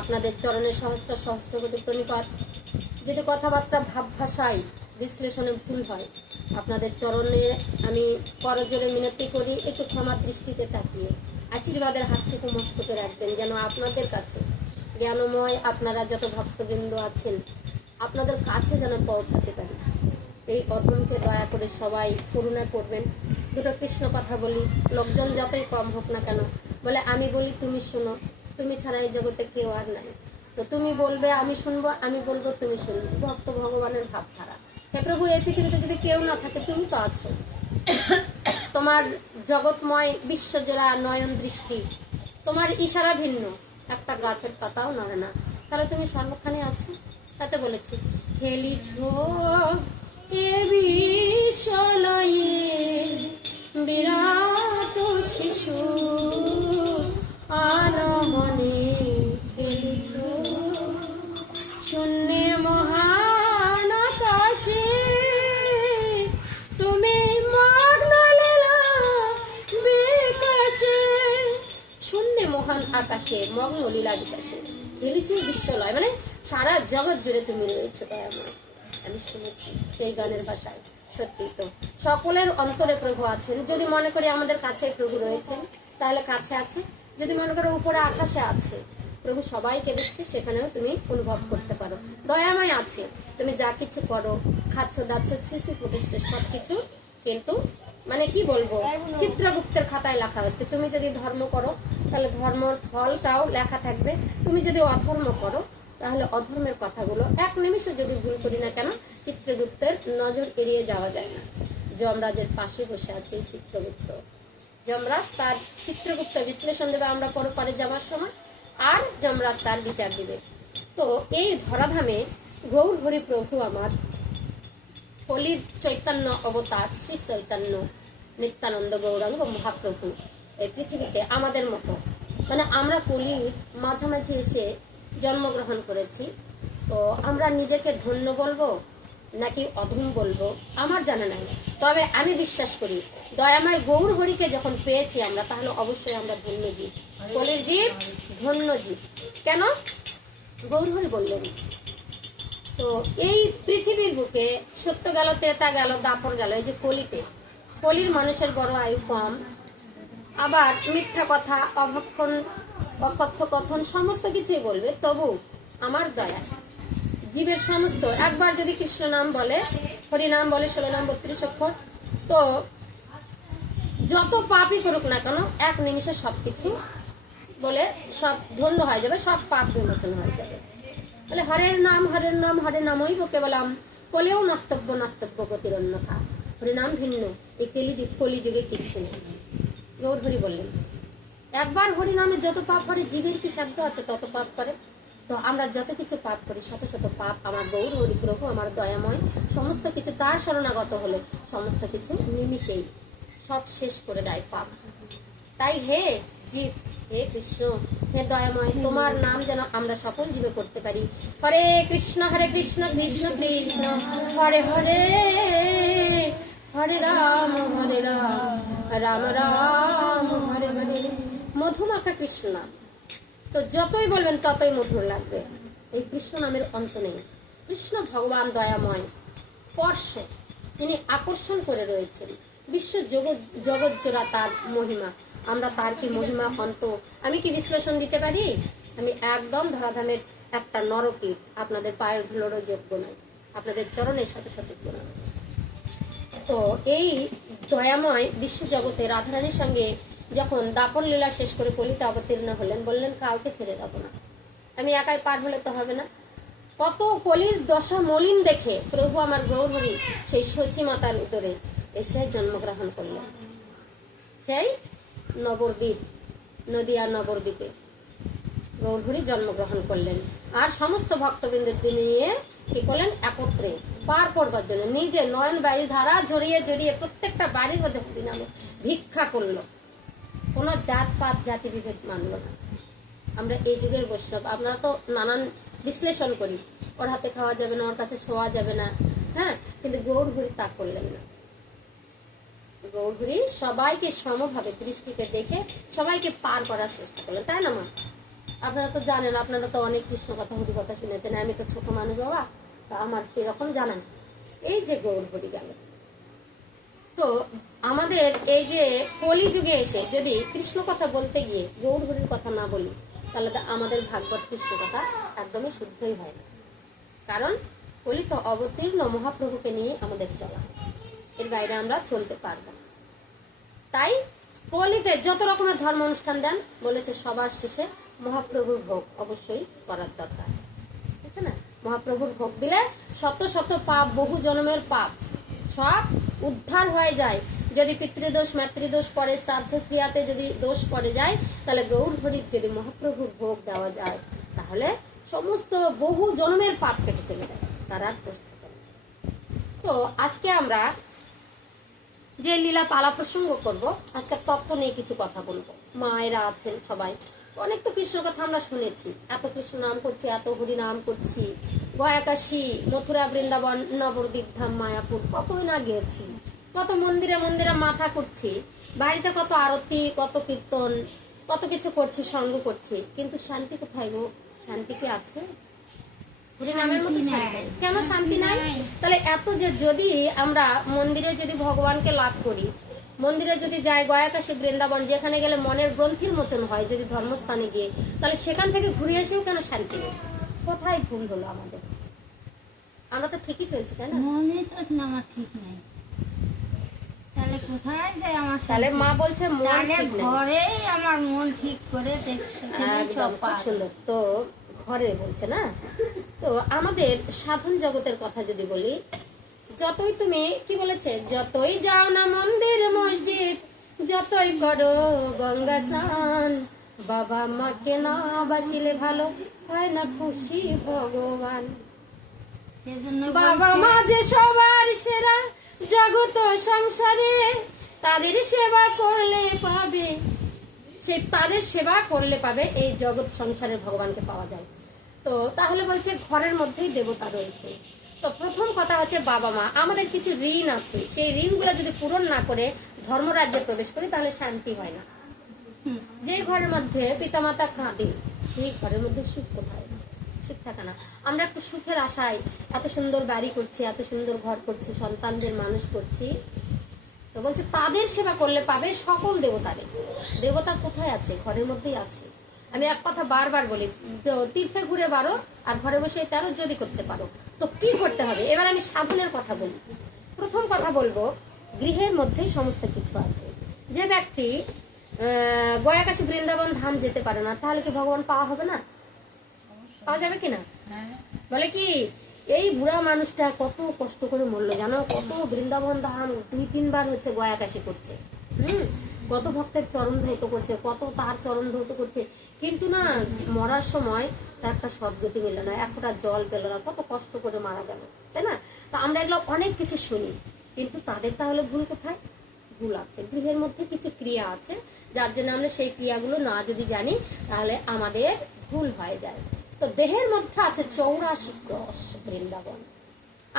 আপনাদের চরণে সহস্র সহস্র কোটি প্রণিপাত। যদি কথাবার্তা ভাব ভাষায় বিশ্লেষণে ভুল হয়, আপনাদের চরণে আমি করজোরে মিনতি করি, একটু ক্ষমার দৃষ্টিতে তাকিয়ে আশীর্বাদের হাতটুকু মস্তকে রাখবেন, যেন আপনাদের কাছে জ্ঞানময় আপনারা যত ভক্তবৃন্দ আছেন আপনাদের কাছে যেন পৌঁছাতে পারি। এই অধমকে দয়া করে সবাই করুণা করবেন। দুটো কৃষ্ণ কথা বলি, লোকজন যতই কম হোক না কেন, বলে আমি বলি তুমি শোনো, তুমি ছাড়া এই জগতে কেউ আর নাই। তো তুমি বলবে আমি শুনবো, আমি বলবো তুমি শুনবে। ভক্ত ভগবানের ভাবধারা। হে প্রভু, এই পৃথিবীতে যদি কেউ না থাকে তুমি তো আছো। তোমার জগৎময় বিশ্বজোড়া নয়ন দৃষ্টি, তোমার ইশারা ভিন্ন, একটা গাছের পাতাও নড়ে না, তাহলে তুমি সর্বখানে আছো। তাতে বলেছি খেলিছ এ বিশ্বলয়ে বিরাট শিশু আনমনে, খেলিছ শূন্যে মহান আকাশে তুমি মগ্ন লীলা বিকাশে। শূন্যে মহান আকাশে মগ্ন লীলা বিকাশে, খেলিছ বিশ্বলয়, মানে সারা জগৎ জুড়ে তুমি রয়েছে। তাই আমি শুনেছি সেই গানের ভাষায়। সত্যি তো সকলের অন্তরে প্রভু আছেন। যদি মনে করি আমাদের কাছে প্রভু রয়েছেন, তাহলে কাছে আছে। যদি মনে করো উপরে আকাশে আছে, প্রভু সবাইকে দেখছে, সেখানেও তুমি অনুভব করতে পারো। দয়াময় আছে, তুমি যা কিছু করো, খাচ্ছ দাচ্ছ সিসি প্রতিষ্ঠা সবকিছু কিন্তু মানে কি বলবো, চিত্রগুপ্তের খাতায় লেখা হচ্ছে। তুমি যদি ধর্ম করো তাহলে ধর্মের ফলটাও লেখা থাকবে, তুমি যদি অধর্ম করো তাহলে অধর্মের কথাগুলো এক নিমিষে যদি ভুল করি না কেন চিত্রগুপ্তের নজর এড়িয়ে যাওয়া যায় না। যমরাজের পাশে বসে আছে এই চিত্রগুপ্ত। যমরাজ তার চিত্রগুপ্ত বিশ্লেষণ দেবে আমরা পরপারে যাওয়ার সময়, আর যমরাজ তার বিচার দিবে। তো এই ধরাধামে গৌর হরি প্রভু আমার কলির চৈতন্য অবতার শ্রী চৈতন্য নিত্যানন্দ গৌরাঙ্গ মহাপ্রভু এই পৃথিবীতে আমাদের মতো, মানে আমরা কলির মাঝামাঝি এসে জন্মগ্রহণ করেছি। তো আমরা নিজেকে ধন্য বলবো নাকি অধম বলবো আমার জানা নাই, তবে আমি বিশ্বাস করি দয়াময় গৌর হরিকে যখন পেয়েছি আমরা, তাহলে অবশ্যই আমরা ধন্য জীব, কলির জীব ধন্য জীব। কেন? গৌর হরি বললেন। তো এই পৃথিবীর বুকে সত্য গেল, ত্রেতা গেল, দাপর গেল, এই যে কলিতে, কলির মানুষের বড় আয়ু কম, আবার মিথ্যা কথা, অভক্ষণ, অকথ্য কথন সমস্ত কিছুই বলবে, তবু আমার দয়া জীবের সমস্ত একবার যদি কৃষ্ণ নাম বলে, হরি নাম বলে 16 নাম 32 অক্ষর, তো যত পাপই করুক না কেন এক নিমিষে সবকিছু বলে সব ধন্য হয়ে যাবে, সব পাপ বিমোচন হয়ে যাবে। বলে হরের নাম হরের নাম হরে নামই কেবলাম, কলেও নাস্তব্য নাস্তব্য গতির অন্যথা। হরিনাম ভিন্ন, এই কলিযুগে কিচ্ছু নেই। গৌর হরি বললেন একবার হরিনামে যত পাপ করে, জীবের কি সাধ্য আছে তত পাপ করে। তো আমরা যত কিছু পাপ করি, শত শত পাপ আমার গৌর হরি প্রভু আমার দয়াময় সমস্ত কিছু তার শরণাগত হলে সমস্ত কিছু নিমিষেই সব শেষ করে দেয় পাপ। তাই হে জীব, হে কৃষ্ণ, হে দয়াময়, তোমার নাম যেন আমরা সকল জীবে করতে পারি। হরে কৃষ্ণ কৃষ্ণ কৃষ্ণ হরে হরে, হরে রাম রাম রাম হরে হরে। মধুমাখা কৃষ্ণ নাম, তো যতই বলবেন ততই মধুর লাগবে। এই কৃষ্ণ নামের অন্ত নেই। কৃষ্ণ ভগবান দয়াময়, স্পর্শ, তিনি আকর্ষণ করে রয়েছেন। বিশ্ব জগৎ জোড়া তার মহিমা। আমরা তার কি মহিমা অন্ত আমি কি বিশ্লেষণ দিতে পারি? আমি একদম ধরাধামের একটা নরকীট, আপনাদের পায়ের ধুলোরও যোগ্য নয়, আপনাদের চরণের সাথে সাথে নয়। তো এই দয়াময় বিশ্ব জগতে রাধারানীর সঙ্গে যখন দাপর লীলা শেষ করে কলিতে অবতীর্ণ হলেন, বললেন কাউকে ছেড়ে দেবো না, আমি একাই পার হলে তো হবে না। কত কলির দশা মলিন দেখে প্রভু আমার গৌর হরি সেই সচী মাতার উদরে এসে জন্মগ্রহণ করলেন, সেই নবদ্বীপ, নদিয়া নবদ্বীপে গৌর হরি জন্মগ্রহণ করলেন। আর সমস্ত ভক্তবৃন্দকে নিয়ে কি করলেন, একত্রে পার করবার জন্য নিজে নয়ন বাড়ি ধারা জড়িয়ে জড়িয়ে প্রত্যেকটা বাড়ির মধ্যে হরিনামে ভিক্ষা করলো। কোনো জাত পাত জাতি বিভেদ মানলো না। আমরা এই যুগের বৈষ্ণব, আমরা তো নানান বিশ্লেষণ করি, ওর হাতে খাওয়া যাবে না, ওর কাছে শোয়া যাবে না, হ্যাঁ, কিন্তু গৌর হরি তা করলেন না। গৌর হরি সবাইকে সমভাবে দৃষ্টিতে দেখে সবাইকে পার করার চেষ্টা করলেন, তাই না মা? আপনারা তো জানেন, আপনারা তো অনেক কৃষ্ণ কথা হরি কথা শুনেছেন, আমি তো ছোট মানুষ বাবা, তা আমার সেরকম জানা নেই। এই যে গৌর হরি গেল, তো আমাদের এই যে কলিযুগে এসে যদি কৃষ্ণ কথা বলতে গিয়ে গৌর হরির কথা না বলি, তাহলে তো আমাদের ভাগবত কৃষ্ণ কথা একদমই শুদ্ধই হয় না। কারণ কলি তো অবতীর্ণ মহাপ্রভুকে নিয়ে আমাদের চলা, এর বাইরে আমরা চলতে পারবো না। তাই কলিতে যত রকমের ধর্ম অনুষ্ঠান দেন, বলেছে সবার শেষে মহাপ্রভুর ভোগ অবশ্যই করার দরকার, বুঝছে না? মহাপ্রভুর ভোগ দিলে শত শত পাপ, বহু জন্মের পাপ সব উদ্ধার হয়ে যায়। যদি পিতৃদোষ মাতৃদোষ পড়ে, শ্রাদ্ধ ক্রিয়াতে যদি দোষ পড়ে যায়, তাহলে গৌর হরির যদি মহাপ্রভুর ভোগ দেওয়া যায়, তাহলে সমস্ত বহু জন্মের পাপ কেটে চলে যায়, তার আর প্রশ্ন করে। তো আজকে আমরা যে লীলা পালা প্রসঙ্গ করব, আজকে তত্ত্ব নিয়ে কিছু কথা বলবো। মায়েরা আছেন সবাই, অনেক তো কৃষ্ণ কথা আমরা শুনেছি, এত কৃষ্ণ নাম করছি, এত হরি নাম করছি, গয়াকাশী, মথুরা, বৃন্দাবন, নবদ্বীপ ধাম, মায়াপুর, কতই না গিয়েছি, কত মন্দিরে মন্দিরে মাথা করছি, বাড়িতে কত আরতি, কত কীর্তন, কত কিছু করছি, সঙ্গ করছি, কিন্তু শান্তি কোথায় গো? শান্তি কি আছে? হরিনামের মতো শান্তি কেন? শান্তি নাই। তাহলে এত যে যদি আমরা মন্দিরে যদি ভগবানকে লাভ করি, মন্দিরে যদি যাই, গয়াকাশী, বৃন্দাবন, যেখানে গেলে মনের গ্রন্থির মোচন হয়, যদি ধর্মস্থানে গিয়ে, তাহলে সেখান থেকে ঘুরে এসেও কেন শান্তি নেই? কোথায় ভুল হলো আমাদের? আমরা তো ঠিকই চলছি, তাই না? মনে তো আমার ঠিক নাই, তাহলে কোথায় যায় আমার? তাহলে মা বলছে ঘরেই আমার মন ঠিক করে দেখতে। একদম খুব সুন্দর। তো ঘরে বলছে না, তো আমাদের সাধন জগতের কথা যদি বলি, যতই তুমি কি বলেছে, যতই যাও না মন্দির মসজিদ, যতই করো গঙ্গা স্নান, বাবা মাকে না বাসিলে ভালো হয় না খুশি ভগবান। বাবা মা যে সবার সেরা জগত সংসারে, তাদের সেবা করলে পাবে, সে তাদের সেবা করলে পাবে এই জগৎ সংসারের ভগবানকে পাওয়া যায়। তো তাহলে বলছে ঘরের মধ্যেই দেবতা রয়েছে। তো প্রথম কথা হচ্ছে বাবা মা, আমাদের কিছু ঋণ আছে, সেই ঋণগুলো যদি পূরণ না করে ধর্মরাজ্যে প্রবেশ করি, তাহলে শান্তি হয় না। যে ঘরের মধ্যে পিতামাতা কাঁদে, সেই ঘরের মধ্যে সুখ কোথায়? সুখ থাকে না। আমরা একটু সুখের আশায় এত সুন্দর বাড়ি করছি, এত সুন্দর ঘর করছি, সন্তানদের মানুষ করছি, তো বলছে তাদের সেবা করলে পাবে সকল দেবতারে। দেবতা কোথায় আছে? ঘরের মধ্যেই আছে। আমি এক কথা বারবার বলি, তীর্থে ঘুরে 12 আর ঘরে বসে 13 যদি করতে পারো, তো কি করতে হবে? এবার আমি সাধনের কথা বলি। প্রথম কথা বলবো, গৃহের মধ্যেই সমস্ত কিছু আছে। যে ব্যক্তি গয়াকাশী, বৃন্দাবন ধাম যেতে পারে না, তাহলে কি ভগবান পাওয়া হবে না? পাওয়া যাবে কিনা? বলে কি, এই বুড়া মানুষটা কত কষ্ট করে মরলো জানো, কত বৃন্দাবন ধাম 2-3 বার হচ্ছে গয়াকাশী করছে, কত ভক্তের চরণ ধৌত করছে, কত তার চরণ ধৌত করছে, কিন্তু না মরার সময় তার একটা সদ্গতি মিলল না, এক ফোঁটা জল পেল না, কত কষ্ট করে মারা গেল, তাই না? তো আমরা এগুলো অনেক কিছু শুনি, কিন্তু তাদের তাহলে ভুল কোথায়? ভুল আছে গৃহের মধ্যে কিছু ক্রিয়া আছে, যার জন্য আমরা সেই ক্রিয়াগুলো না যদি জানি, তাহলে আমাদের ভুল হয়ে যায়। তো দেহের মধ্যে আছে 84 ক্রোশ বৃন্দাবন।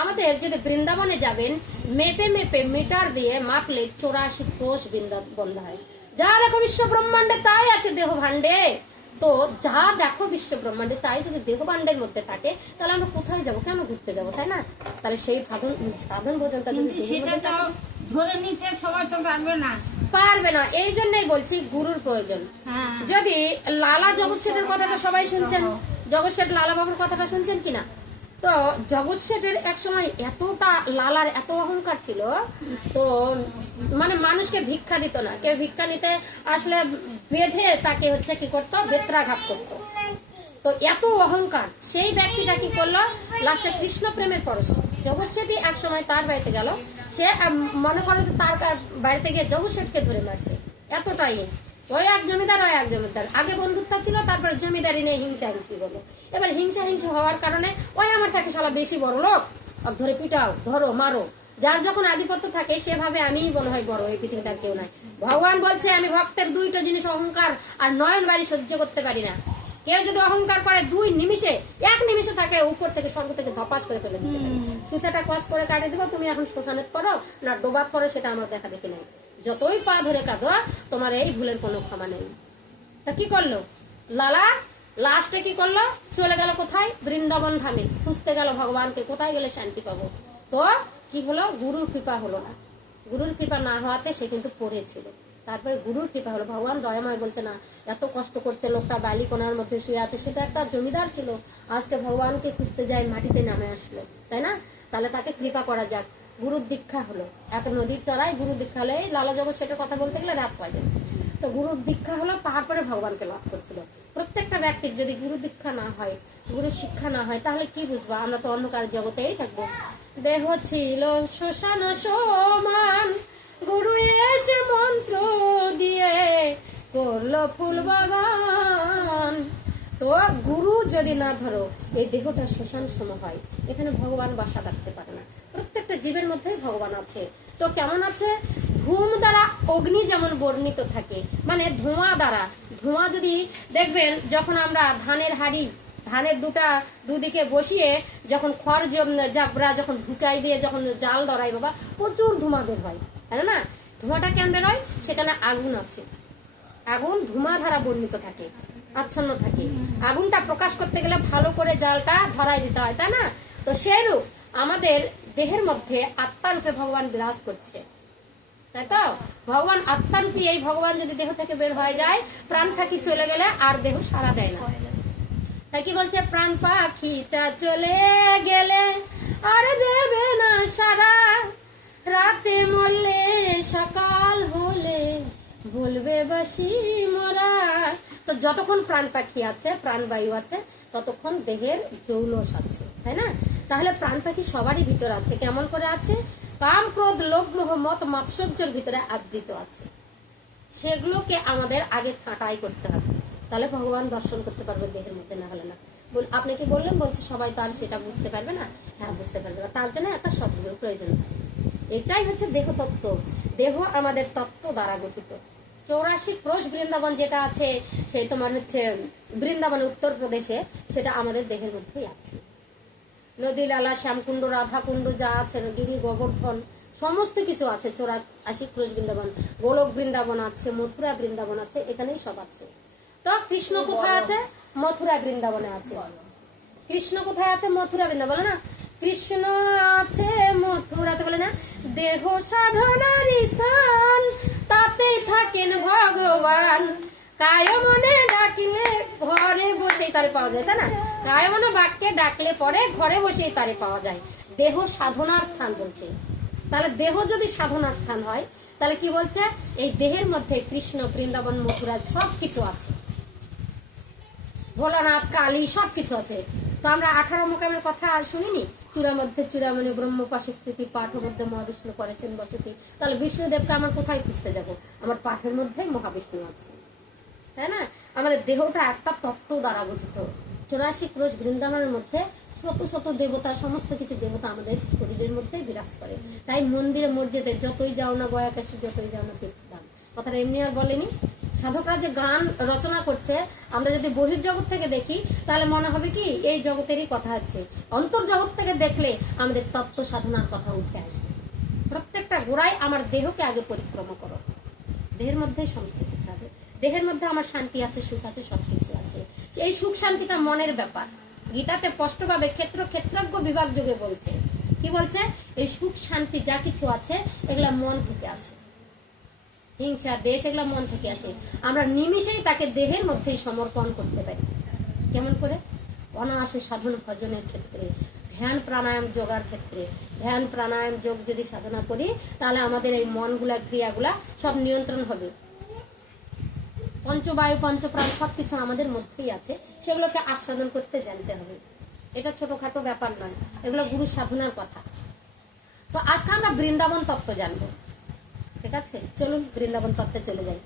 আমাদের যদি বৃন্দাবনে যাবেন, মেপে মেপে মিটার দিয়ে মাপলে 84 ক্রোশ বৃন্দাবন হয়। যা দেখো বিশ্ব ব্রহ্মাণ্ডে তাই আছে দেহ ভাণ্ডে। তো যা দেখো বিশ্ব ব্রহ্মাণ্ডে তাই যদি দেহ ভাণ্ডের মধ্যে থাকে, তাহলে আমরা কোথায় যাব? কেন ঘুরতে যাব, তাই না? তাহলে সেই সাধন ভোজনটা যদি ধরে নিতে সবাই তো পারবে না। এই জন্যই বলছি গুরুর প্রয়োজন। যদি লালা জগৎ শেঠের কথাটা সবাই শুনছেন, জগৎ শেঠ লালা বাবুর কথাটা শুনছেন কিনা? তো জগৎ শেঠের এক সময় এতটা লালার এত অহংকার ছিল, তো মানে মানুষকে ভিক্ষা দিত না, কেউ ভিক্ষা নিতে আসলে বেঁধে তাকে হচ্ছে কি করতো, বেত্রাঘাত করতো। তো এত অহংকার, সেই ব্যক্তিটা কি করলো, লাস্টে কৃষ্ণ প্রেমের পরশ। জগৎ শেঠই এক সময় তার বাড়িতে গেল, সে মনে করো যে তার বাড়িতে গিয়ে জগৎ শেঠকে ধরে মারছে, এতটাই। ওই এক জমিদার, ওই এক জমিদার, আগে বন্ধুত্ব ছিল, তারপরে জমিদারি নিয়ে হিংসা হিংসি হলো। এবার হিংসা হিংসি হওয়ার কারণে ওই আমার থাকে শালা বেশি বড় লোক, ধরে পিটাও, ধরো, মারো। যার যখন আধিপত্য থাকে সেভাবে আমিই মনে হয় বড়, এই পৃথিবীটার কেউ নাই। ভগবান বলছে আমি ভক্তের 2টা জিনিস, অহংকার আর নয়ন বাড়ি সহ্য করতে পারি না। কেউ যদি অহংকার করে 1 নিমিষে তাকে উপর থেকে স্বর্গ থেকে ধপাস করে ফেলে দিতে পারে। সুতাটা কস করে কাটে দেবো, তুমি এখন শ্মশানে করো না ডোবাত করো, সেটা আমার দেখা দেখি নাই। যতই পা ধরে কাঁদো, তোমার এই ভুলের কোনো ক্ষমা নেই। তা কি করলো লালা? লাস্টে কি করলো, চলে গেল কোথায়, বৃন্দাবন ধামে খুঁজতে গেল ভগবানকে, কোথায় গেলে শান্তি পাবো। তো কি হলো, গুরুর কৃপা হলো না। গুরুর কৃপা না হওয়াতে সে কিন্তু পড়েছিল। তারপরে গুরুর কৃপা হলো, ভগবান দয়াময় বলছে না, এত কষ্ট করছে লোকটা, বালিকোনার মধ্যে শুয়ে আছে, সে তো একটা জমিদার ছিল, আজকে ভগবানকে খুঁজতে যায় মাটিতে নামে আসলো, তাই না? তাহলে তাকে কৃপা করা যাক। গুরুর দীক্ষা হলো, এক নদীর চড়াই গুরু দীক্ষা হলো। এই লালা জগৎ সেটা কথা বলতে গেলে রাত পাওয়া যায়। তো গুরুর দীক্ষা হলো, তারপরে ভগবানকে লাভ করছিল। প্রত্যেকটা ব্যক্তির যদি গুরু দীক্ষা না হয়, গুরু শিক্ষা না হয়, তাহলে কি বুঝবো? আমরা তো অন্ধকার জগতেই থাকবো। দেহ ছিল শ্মশান সমান, গুরু এসে মন্ত্র দিয়ে করলো ফুল বাগান। তো গুরু যদি না ধরো, এই দেহটা শ্মশান সম হয়, এখানে ভগবান বাসা রাখতে পারে না। প্রত্যেকটা জীবের মধ্যেই ভগবান আছে। তো কেমন আছে? ধূম দ্বারা অগ্নি যেমন বর্ণিত থাকে, মানে ধোঁয়া দ্বারা, ধোঁয়া যদি দেখবেন, যখন আমরা ধানের হাড়ি, ধানের দুদিকে বসিয়ে যখন খড় জাবরা যখন ঢুকাই দিয়ে যখন জাল ধরাই বাবা, প্রচুর ধোঁয়া বের হয়, তাই না? ধোঁয়াটা কেন বের হয়? সেখানে আগুন আছে, আগুন ধোঁয়া ধারা বর্ণিত থাকে, আচ্ছন্ন থাকে। আগুনটা প্রকাশ করতে গেলে ভালো করে জালটা ধরাই দিতে হয়, তাই না? তো সেরূপ আমাদের দেহের মধ্যে আত্মারূপে ভগবান বিরাজ করছে, তাই তো? ভগবান আত্মারূপী, এই ভগবান যদি দেহ থেকে বের হয়ে যায়, প্রাণ পাখি চলে গেলে আর দেহ সাড়া দেয় না। তাই কি বলছে, প্রাণ পাখিটা চলে গেলে আর দেবে না সারা, রাতে মরলে সকাল হলে বলবে বাসি মরা। তো যতক্ষণ প্রাণ পাখি আছে, প্রাণবায়ু আছে, ততক্ষণ দেহের জৌলস আছে, তাই না? তাহলে প্রাণ পাখি সবারই ভিতর আছে। কেমন করে আছে? কাম, ক্রোধ, লোভ, মোহ, মত, মাৎসর্যের ভিতরে আবৃত আছে। সেগুলোকে আমাদের আগে ছাঁটাই করতে হবে, তাহলে ভগবান দর্শন করতে পারবে দেহের মধ্যে, না হলে না। আপনি কি বললেন, বলছে সবাই তো আর সেটা বুঝতে পারবে না। হ্যাঁ, বুঝতে পারবে না, তার জন্য একটা সদ্গুরুর প্রয়োজন হয়। এটাই হচ্ছে দেহ তত্ত্ব। দেহ আমাদের তত্ত্ব দ্বারা গঠিত। 84 ক্রোশ বৃন্দাবন যেটা আছে, সেই তোমার হচ্ছে বৃন্দাবন উত্তরপ্রদেশে, সেটা আমাদের দেহের মধ্যেই আছে। নদী, লালা, শ্যামকুণ্ড, রাধাকুণ্ড যা আছে, গিরি গোবর্ধন, সমস্ত কিছু আছে। 84 ক্রোশ বৃন্দাবন, গোলক বৃন্দাবন আছে, মথুরা বৃন্দাবন আছে, এখানেই সব আছে। তো কৃষ্ণ কোথায় আছে? মথুরা বৃন্দাবনে আছে। কৃষ্ণ কোথায় আছে? মথুরা বৃন্দাবন, বলে না? কৃষ্ণ আছে মথুরাতে, বলে না? দেহ সাধনার স্থান, তাতেই থাকেন ভগবান। কায় মনে ডাকিলে ঘরে বসেই তারে পাওয়া যায়, তাই না? কায় মনে বাক্যে ডাকলে পরে ঘরে বসেই তারে পাওয়া যায়। দেহ সাধনার স্থান বলছে। তাহলে দেহ যদি সাধনার স্থান হয়, তাহলে কি বলছে? এই দেহের মধ্যে কৃষ্ণ, বৃন্দাবন, মথুরা সবকিছু আছে, ভোলানাথ, কালী সবকিছু আছে। তো আমরা 18 মোকামের কথা আর শুনিনি? চূড়া মধ্যে চূড়ামণি, ব্রহ্ম পাশে স্থিতি, পাঠ মধ্যে মহাবিষ্ণু করেছেন বসতি। তাহলে বিষ্ণুদেবকে আমার কোথায় খুঁজতে যাব? আমার পাঠের মধ্যে মহাবিষ্ণু আছে, তাই না? আমাদের দেহটা একটা তত্ত্ব দ্বারা গঠিত। 84 ক্রোশ বৃন্দাবনের মধ্যে শত শত দেবতা, সমস্ত কিছু দেবতা আমাদের শরীরের মধ্যে বিরাজ করে। তাই মন্দিরে মসজিদে যতই যাও না গয়া কাশী, যতই যাও না তীর্থধাম, কথাটা এমনি আর বলেনি। সাধকরা যে গান রচনা করছে, আমরা যদি বহির্জগৎ থেকে দেখি, তাহলে মনে হবে কি এই জগতেরই কথা আছে। অন্তর্জগৎ থেকে দেখলে আমাদের তত্ত্ব সাধনার কথা উঠে আসবে। প্রত্যেকটা গোড়ায় আমার দেহকে আগে পরিক্রমা করো। দেহের মধ্যে সমস্ত কিছু আছে, দেহের মধ্যে আমার শান্তি আছে, সুখ আছে, সবকিছু আছে। এই সুখ শান্তিটা মনের ব্যাপার। গীতাতে স্পষ্টভাবে ক্ষেত্রজ্ঞ বিভাগ যোগে বলছে, কি বলছে? এই সুখ শান্তি যা কিছু আছে, এগুলা মন থেকে আসে। হিংসা, দেশ, এগুলা মন থেকে আসে। আমরা নিমিষেই তাকে দেহের মধ্যেই সমর্পণ করতে পারি। কেমন করে? অনায়াসে সাধন ভজনের ক্ষেত্রে, ধ্যান প্রাণায়াম যোগার ক্ষেত্রে। ধ্যান প্রাণায়াম যোগ যদি সাধনা করি, তাহলে আমাদের এই মনগুলা, ক্রিয়াগুলা সব নিয়ন্ত্রণ হবে। পঞ্চবায়ু, পঞ্চপ্রাণ সবকিছু আমাদের মধ্যেই আছে, সেগুলোকে আস্বাদন করতে জানতে হবে। এটা ছোটখাটো ব্যাপার নয়, এগুলো গুরু সাধনার কথা। তো আজকে আমরা বৃন্দাবন তত্ত্ব জানবো, ঠিক আছে? চলুন বৃন্দাবন তত্ত্বে চলে যাই।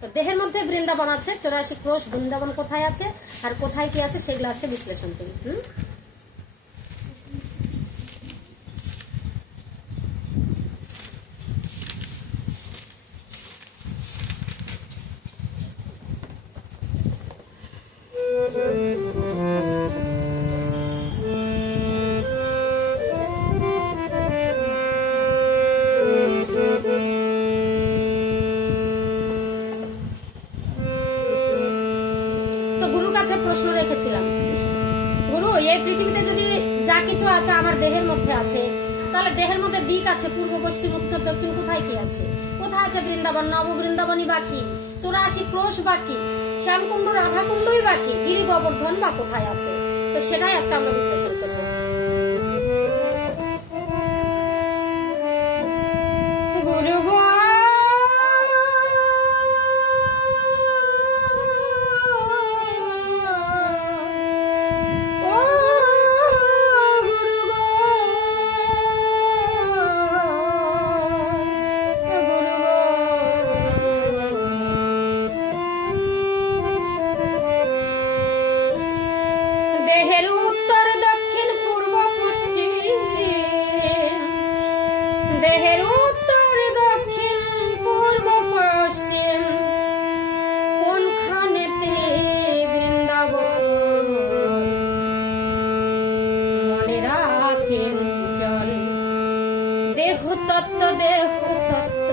তো দেহের মধ্যে বৃন্দাবন আছে, 84 ক্রোশ বৃন্দাবন কোথায় আছে আর কোথায় কি আছে, সেগুলো আজকে বিশ্লেষণ করি। কাছে প্রশ্ন রেখেছিলাম, গুরু এই পৃথিবীতে যদি যা কিছু আছে আমার দেহের মধ্যে আছে, তাহলে দেহের মধ্যে দিক আছে পূর্ব পশ্চিম উত্তর দক্ষিণ, কোথায় কি আছে? কোথায় আছে বৃন্দাবন? নব বৃন্দাবনই বাকি, 84 ক্রোশ বাকি, শ্যামকুণ্ড রাধাকুণ্ডই বাকি, গিরি গোবর্ধন বা কোথায় আছে? তো সেটাই আজকে আমরা বিশ্লেষণ করবো। গুরু গো দেহের উত্তর দক্ষিণ পূর্ব পশ্চিম, দেহের উত্তর দক্ষিণ পূর্ব পশ্চিম, কোনখানেতে বৃন্দাবন মনে রাখেন জন। দেহ তত্ত্ব দেহ তত্ত্ব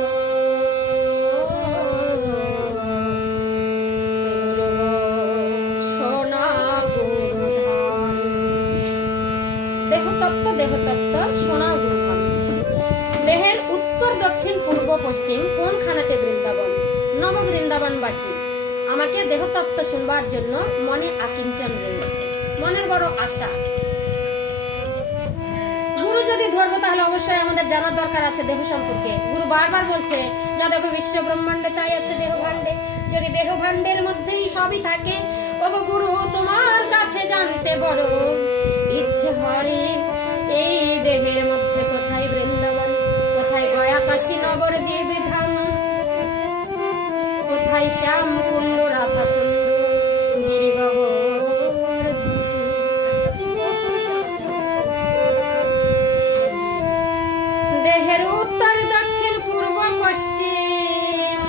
সোনা গুরুধন, দেহতত্ত্ব দেহতত্ত্ব সোনা গুরুধন। দেহের উত্তর দক্ষিণ পূর্ব পশ্চিম কোনখানেতে বৃন্দাবন, নব বৃন্দাবন বাকি। আমাকে দেহতত্ত্ব শুনবার জন্য মনে আকিঞ্চন রয়েছে, মনের বড় আশা। গুরু যদি ধরবো তাহলে অবশ্যই আমাদের জানার দরকার আছে দেহ সম্পর্কে। গুরু বারবার বলছে যা দেখো বিশ্ব ব্রহ্মাণ্ডে তাই আছে দেহ ভাণ্ডে। যদি দেহ ভাণ্ডের মধ্যেই সবই থাকে, ওগো গুরু তোমার কাছে জানতে বড় ইচ্ছে হয়। এই দেহের মধ্যে কোথায় বৃন্দাবন, কোথায় গয়া কাশী নবদ্বীপ ধাম, কোথায় শ্যাম কুণ্ড রাধা কুণ্ড গিরি গোবর্ধন। দেহের উত্তর দক্ষিণ পূর্ব পশ্চিম,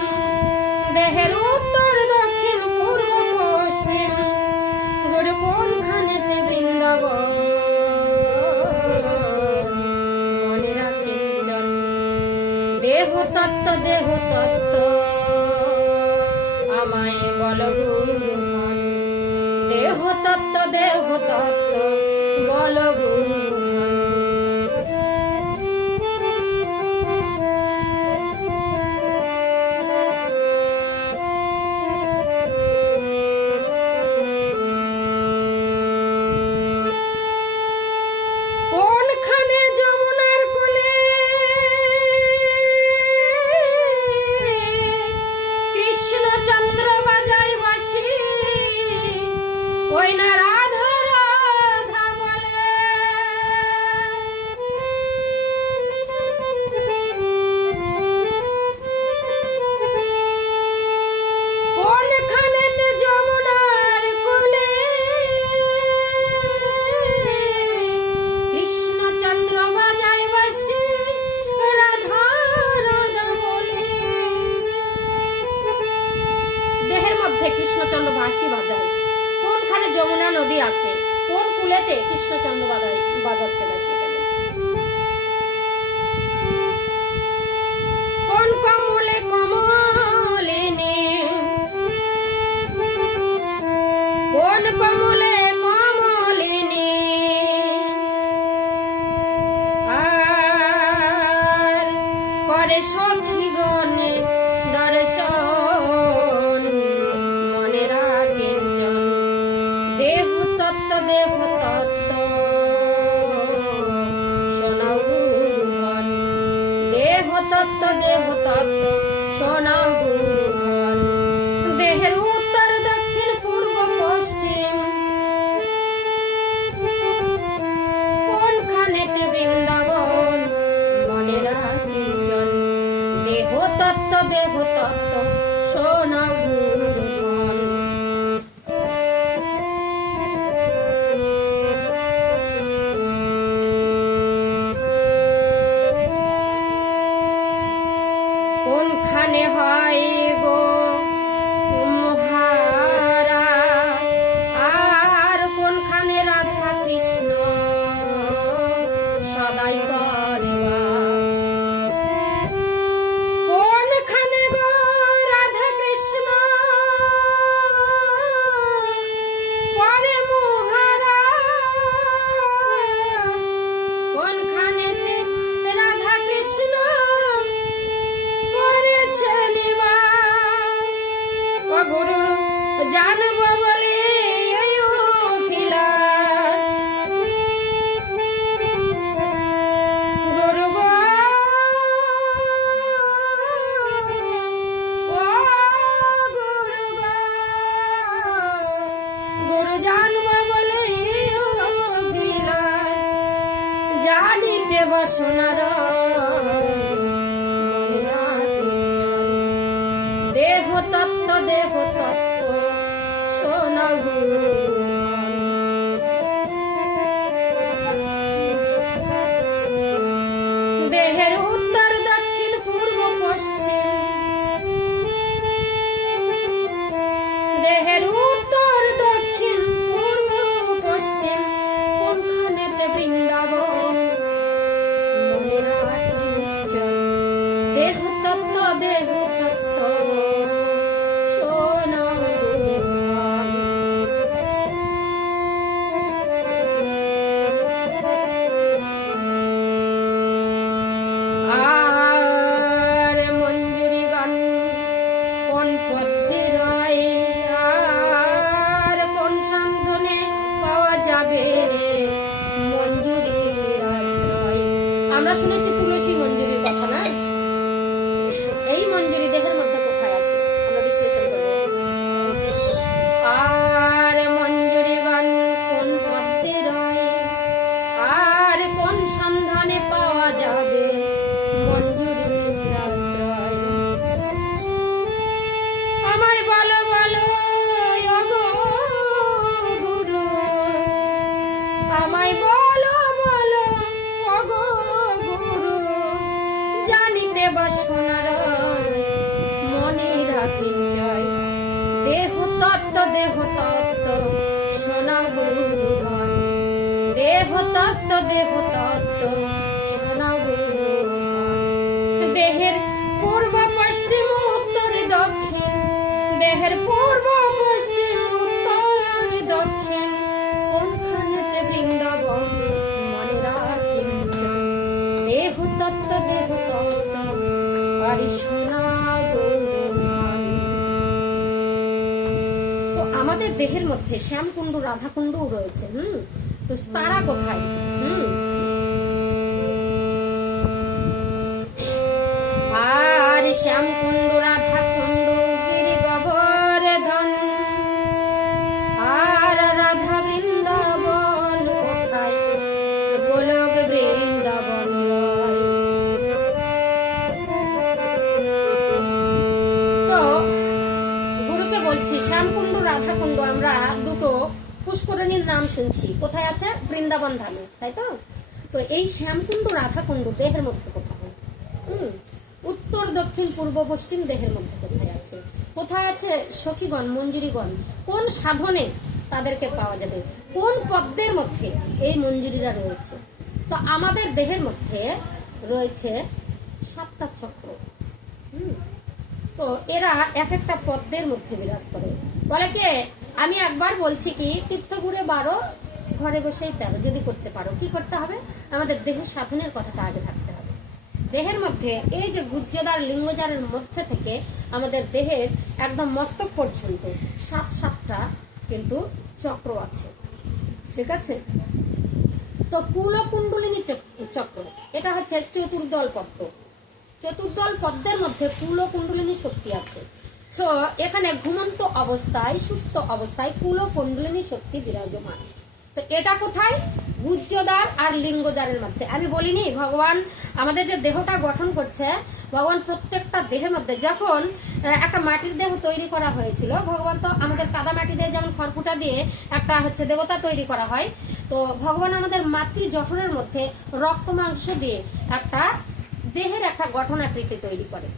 দেহের উত্তর দক্ষিণ পূর্ব পশ্চিম, গুরু কোনখানেতে বৃন্দাবন মনে রাখেন জন। দেহ তত্ত্ব দেহ তত্ত্ব আমায় বল গুরুধন, দেহ তত্ত্ব দেহ তত্ত্ব বল গুরুধন। কোনখানে যমুনার কোলে কৃষ্ণচন্দ্র বাজায় বাঁশি, ওই না রাধা রাধা বলে। কোনখানেতে যমুনার কোলে কৃষ্ণচন্দ্র বাজায় বাঁশি, রাধা রাধা বলে। দেহের মধ্যে কৃষ্ণচন্দ্র বাঁশি বাজায়, কোনখানে যমুনা নদী আছে, কোন কুলেতে কৃষ্ণচন্দ্র বাজাচ্ছে বাঁশি? কোন কমলে কমলিনী, কোন কমলে কমলিনী, আর করে সখীগণে দর্শন মনে রাখেন জন। দেহ তত্ত্ব দেহ তত্ত্ব শোনাও গুরুধন, দেহ তত্ত্ব দেহ তত্ত্ব শোনাও গুরুধন। দেহের উত্তর দক্ষিণ পূর্ব পশ্চিম কোনখানেতে বৃন্দাবন মনে রাখেন জন। দেহ তত্ত্ব দেহ তত্ত্ব শোনাও গুরুধন। কোনখানে হয় গো বাসনার দেহ তত্ত্ব সোনা দেহের উত্তর দক্ষিণ পূর্ব পশ্চিম, দেহের উত্তর দক্ষিণ পূর্ব পশ্চিম কোনখানেতে বৃন্দাবন মনের আকিঞ্চন। দেহ তত্ত্ব সোনা আর মঞ্জুরি গান কোন পদ্মে রয়, আর কোন সান্ধনে পাওয়া যাবে রে মঞ্জুরির আশ্রয়। আমরা শুনেছি তুলসী মঞ্জুরির কথা না? এই মঞ্জুরি দেহের মধ্যে কোথায় আছে আমরা বিশ্লেষণ করব। আর মঞ্জুরি গান কোন পদ্মে রয়, আর কোন সন্ধানে পাওয়া যাবে মঞ্জুরির আশ্রয়। আমায় বলো বলো ওগো গুরু, আমায় বলো বলো ওগো গুরু, জানিতে বাসনার মনে রাখিন জয়। দেহ তত্ত্ব সোনা গুরু ধন, দেহ তত্ত্ব সোনা গুরু ধন। দেহের পূর্ব পশ্চিম উত্তর দক্ষিণ, দেহের পূর্ব পশ্চিম উত্তর দক্ষিণ কোনখানেতে বৃন্দাবন মনে রাখিন জয়। দেহ তত্ত্ব আরে সোনা গুরু ধন। তো আমাদের দেহের মধ্যে শ্যামকুণ্ড রাধাকুণ্ডও রয়েছে। তো তারা কোথায়? আর শ্যামকুণ্ড রাধাকুণ্ড গিরি গোবর্ধন, আর রাধা বৃন্দাবন কোথায় গোলক বৃন্দাবন লয়। তো গুরুকে বলছি শ্যামকুণ্ড রাধাকুণ্ড আমরা দুটো পুষ্করিণীর নাম শুনছি, কোথায় আছে? বৃন্দাবন ধামে, তাই তো? তো এই শ্যামকুণ্ড রাধাকুণ্ড দেহের মধ্যে কোথায়? উত্তর দক্ষিণ পূর্ব পশ্চিম দেহের মধ্যে কোথায় আছে? কোথায় আছে সখীগণ মঞ্জুরিগণ? কোন সাধনে তাদেরকে পাওয়া যাবে? কোন পদ্মের মধ্যে এই মঞ্জুরিরা রয়েছে? তো আমাদের দেহের মধ্যে রয়েছে 7টা চক্র। তো এরা এক একটা পদ্মের মধ্যে বিরাজ করে। বলে কে? আমি একবার বলছি কি, তীর্থ ঘুরে 12 ঘরে বসেই 13 যদি করতে পারো। কি করতে হবে? আমাদের দেহের সাধনের কথাটা আগে থাকতে হবে। দেহের মধ্যে এই যে গুজ্জদার লিঙ্গজারের মধ্যে থেকে আমাদের দেহের একদম মস্তক পর্যন্ত 7টা কিন্তু চক্র আছে, ঠিক আছে? তো কুলকুণ্ডলিনী চক্র, এটা হচ্ছে চতুর্দল পদ্ম। চতুর্দল পদ্মের মধ্যে কুলকুণ্ডলিনী শক্তি আছে। তো এখানে ঘুমন্ত অবস্থায় সুপ্ত অবস্থায় কুলকুণ্ডলিনী শক্তি বিরাজমান। তো এটা কোথায়? গুজ্জদার আর লিঙ্গদারের মধ্যে। আমি বলিনি ভগবান আমাদের যে দেহটা গঠন করছে, ভগবান প্রত্যেকটা দেহের মধ্যে যখন একটা মাটির দেহ তৈরি করা হয়েছিল, ভগবান তো আমাদের কাদা মাটি দিয়ে যেমন খড়কুটা দিয়ে একটা হচ্ছে দেবতা তৈরি করা হয়, তো ভগবান আমাদের মাতৃ জঠরের মধ্যে রক্ত মাংস দিয়ে একটা দেহের একটা গঠন আকৃতি তৈরি করে।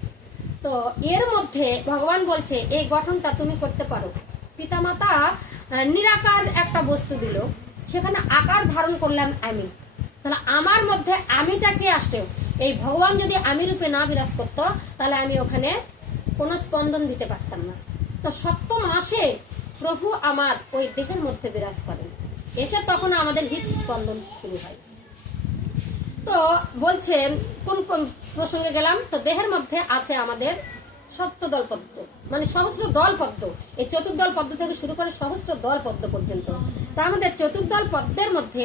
তো এর মধ্যে ভগবান বলছে এই গঠনটা তুমি করতে পারো। পিতামাতা নিরাকার একটা বস্তু দিল, সেখানে আকার ধারণ করলাম আমি। তাহলে আমার মধ্যে আমিটাকে আসলে এই ভগবান যদি আমি রূপে না বিরাজ করতো, তাহলে আমি ওখানে কোনো স্পন্দন দিতে পারতাম না। তো 7ম মাসে প্রভু আমার ওই দেহের মধ্যে বিরাজ করেন, এসে তখন আমাদের হৃদ স্পন্দন শুরু হয়। তো বলছেন কোন প্রসঙ্গে গেলাম? তো দেহের মধ্যে আছে আমাদের 7 দল পদ্ম, মানে সহস্র দল পদ্ম। এই চতুর্দল পদ্ম থেকে শুরু করে সহস্র দল পদ্ম পর্যন্ত। তা আমাদের চতুর্দল পদ্মের মধ্যে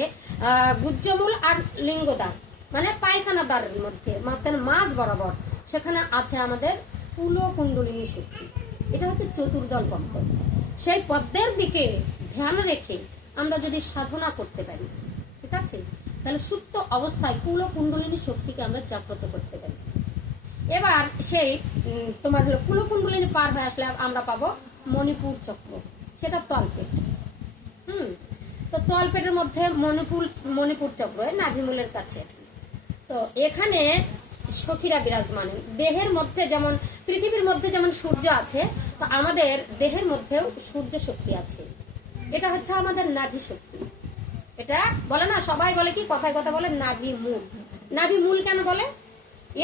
গুজ্জমূল আর লিঙ্গদ্বার, মানে পায়খানা দ্বারের মধ্যে মাঝখানে মাঝ বরাবর সেখানে আছে আমাদের কুলকুণ্ডলিনী শক্তি। এটা হচ্ছে চতুর্দল পদ্ম। সেই পদ্মের দিকে ধ্যান রেখে আমরা যদি সাধনা করতে পারি, ঠিক আছে, তাহলে সুপ্ত অবস্থায় কুলকুণ্ডলিনী শক্তিকে আমরা জাগ্রত করতে পারি। এবার সেই তোমার হলো কুলকুণ্ডলিনী পার হয়ে আসলে আমরা পাবো মণিপুর চক্র, সেটা তলপেট। তো তলপেটের মধ্যে মণিপুর চক্র নাভিমূলের কাছে। তো এখানে সখীরা বিরাজমান। দেহের মধ্যে যেমন পৃথিবীর মধ্যে যেমন সূর্য আছে, তো আমাদের দেহের মধ্যেও সূর্য শক্তি আছে। এটা হচ্ছে আমাদের নাভি শক্তি। এটা বলে না, সবাই বলে কি কথায় কথা বলে নাভি মূল। নাভি মূল কেন বলে?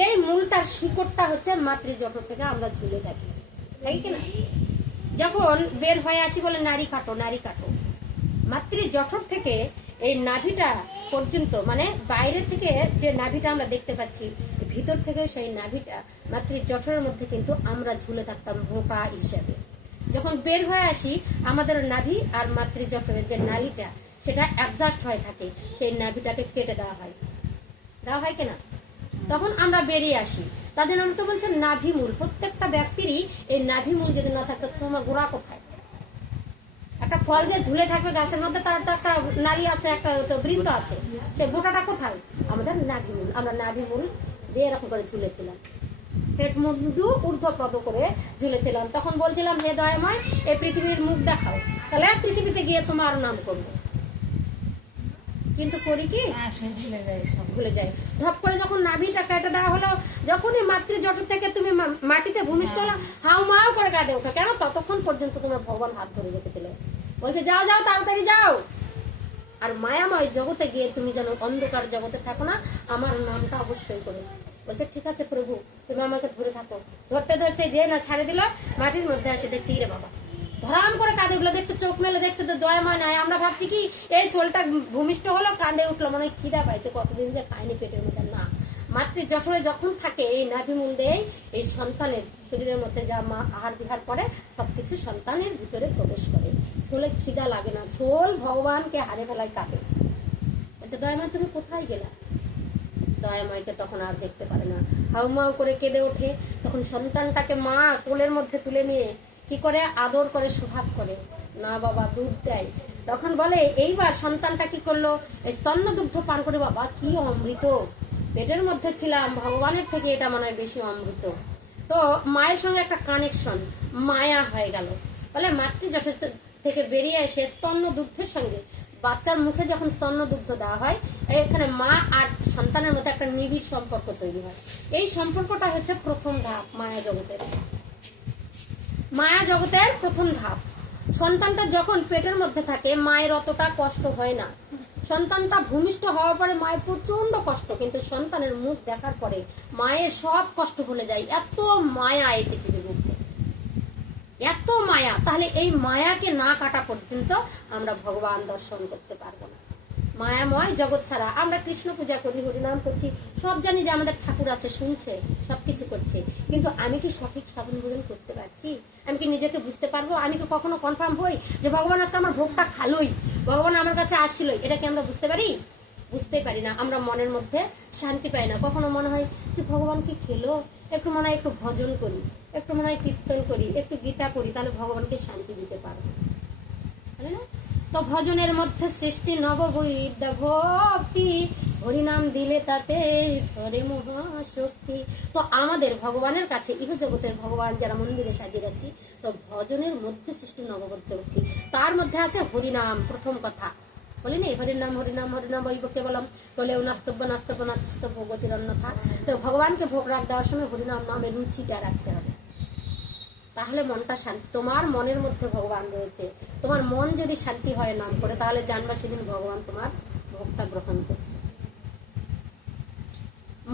এই মূলটার শিকড়টা হচ্ছে মাতৃজঠর থেকে আমরা ঝুলে থাকি, তাই কিনা? যখন বের হয়ে আসি বলে নারী কাটো, নারী কাটো। মাতৃজঠর থেকে এই নাভিটা পর্যন্ত, মানে বাইরে থেকে যে নাভিটা আমরা দেখতে পাচ্ছি, ভিতর থেকে সেই নাভিটা মাতৃজঠরের মধ্যে কিন্তু আমরা ঝুলে থাকতাম ভোঁটা হিসাবে। যখন বের হয়ে আসি আমাদের নাভি আর মাতৃজঠরের যে নালীটা সেটা অ্যাডজাস্ট হয়ে থাকে, সেই নাভিটাকে কেটে দেওয়া হয় কিনা? তখন আমরা বেরিয়ে আসি। তার জন্য আমাকে বলছে নাভিমূল। প্রত্যেকটা ব্যক্তিরই এই নাভিমূল যদি না থাকতো, তোমার গোড়া কোথায়? একটা ফল যে ঝুলে থাকবে গাছের মধ্যে, তার তো একটা নালী আছে, একটা তো বৃন্ত আছে, সেই বোটাটা কোথায়? আমাদের নাভিমূল। আমরা নাভিমূল দিয়ে এরকম করে ঝুলেছিলাম, হেড মুন্ডু ঊর্ধ্বপদ করে ঝুলেছিলাম। তখন বলছিলাম, হে দয়াময়, এই পৃথিবীর মুখ দেখাও, তাহলে পৃথিবীতে গিয়ে তোমার নাম করবো। কিন্তু করি কি? ভুলে যাই। ধপ করে যখন নাভিটা কেটে দেওয়া হলো, যখনই মাতৃজঠর থেকে তুমি মাটিতে ভূমিষ্ঠ হলো, হাউ মাউ করে কাঁদে ওঠো। কেন? ততক্ষণ পর্যন্ত তোমার ভগবান হাত ধরে রেখেছিল, বলছে যাও যাও তাড়াতাড়ি যাও। আর মায়াময় জগতে গিয়ে তুমি যেন অন্ধকার জগতে থাকো না, আমার নামটা অবশ্যই করে। বলছে ঠিক আছে প্রভু, তুমি আমাকে ধরে থাকো। ধরতে ধরতে যে না ছাড়ে দিল, মাটির মধ্যে আসে দেখছি রে বাবা, ধরাম করে কাঁদে উঠলো। দেখছে চোখ মেলে দেখছে তো দয়াময় নাই। আমরা ভাবছি কি এই ছোলটা ভূমিষ্ঠ হলো, কাঁদে উঠলো, মনে হয় খিদা পাইছে, কতদিন যে খায়নি পেটের মধ্যে। না, মাতৃজঠরে যখন থাকে এই নাভিমূল দিয়ে এই সন্তানের শরীরের মধ্যে যা মা আহার বিহার করে সবকিছু সন্তানের ভিতরে প্রবেশ করে। ছোলে খিদা লাগে না, ছোল ভগবানকে হারে ফেলায় কাঁদে। বলছে দয়াময় তুমি কোথায় গেলা? দয়াময়কে তখন আর দেখতে পারে না, হাউমাউ করে কেঁদে ওঠে। তখন সন্তানটাকে মা কোলের মধ্যে তুলে নিয়ে কি করে? আদর করে, সোহাগ করে। না বাবা দুধ দেয়। তখন বলে এইবার সন্তানটা কি করলো? স্তন্য দুগ্ধ পান করে। বাবা কি অমৃত, পেটের মধ্যে ছিলাম, ভগবানের থেকে এটা মনে হয় বেশি অমৃত। তো মায়ের সঙ্গে একটা কানেকশন, মায়া হয়ে গেল। বলে মাতৃজঠর থেকে বেরিয়ে এসে স্তন্য দুগ্ধের সঙ্গে বাচ্চার মুখে যখন স্তন্য দুগ্ধ দেওয়া হয়, এখানে মা আর সন্তানের মধ্যে একটা নিবিড় সম্পর্ক তৈরি হয়। এই সম্পর্কটা হচ্ছে প্রথম ধাপ মায়া জগতের। মায়া জগতের প্রথম ধাপ। সন্তানটা যখন পেটের মধ্যে থাকে মায়ের অতটা কষ্ট হয় না। সন্তানটা ভূমিষ্ঠ হওয়ার পরে মায়ের প্রচন্ড কষ্ট, কিন্তু সন্তানের মুখ দেখার পরে মায়ের সব কষ্ট ভুলে যায়। এত মায়া এই পৃথিবীর মধ্যে, এত মায়া। তাহলে এই মায়াকে না কাটা পর্যন্ত আমরা ভগবান দর্শন করতে পারবো না। মায়াময় জগৎ ছাড়া আমরা কৃষ্ণ পূজা করি, হরিনাম করছি, সব জানি যে আমাদের ঠাকুর আছে, শুনছে, সবকিছু করছে, কিন্তু আমি কি সঠিক সাধন ভোজন করতে পারছি? আমি কি নিজেকে বুঝতে পারবো? আমি কি কখনো কনফার্ম হই যে ভগবান আজকে আমার ভোগটা খালোই, ভগবান আমার কাছে আসছিল? এটা কি আমরা বুঝতে পারি? বুঝতেই পারি না। আমরা মনের মধ্যে শান্তি পাই না। কখনো মনে হয় যে ভগবান কি খেলো, একটু মনে হয় একটু ভজন করি, একটু মনে হয় কীর্তন করি, একটু গীতা করি, তাহলে ভগবানকে শান্তি দিতে পারবো, তাই না? তো ভজনের মধ্যে সৃষ্টি নববিদ্যা ভক্তি, হরিনাম দিলে তাতে ধরে মহাশক্তি। তো আমাদের ভগবানের কাছে ইহ জগতের ভগবান যারা মন্দিরে সাজিয়ে যাচ্ছি, তো ভজনের মধ্যে সৃষ্টি নববদ্ধ ভক্তি, তার মধ্যে আছে হরিনাম। প্রথম কথা বলিনি, হরিনাম হরিনাম হরিনাম বৈবকে বললাম, বলেও নাস্তব্য নাস্তব্য নাস্তব্য গতির অন্যথা। তো ভগবানকে ভোগ রাখ দেওয়ার সময় হরিনাম নামে রুচিটা রাখতে হবে, তাহলে মনটা শান্তি। তোমার মনের মধ্যে ভগবান রয়েছে, তোমার মন যদি শান্তি হয় নাম করে, তাহলে জানবা সেদিন ভগবান তোমার ভোগটা গ্রহণ করছে।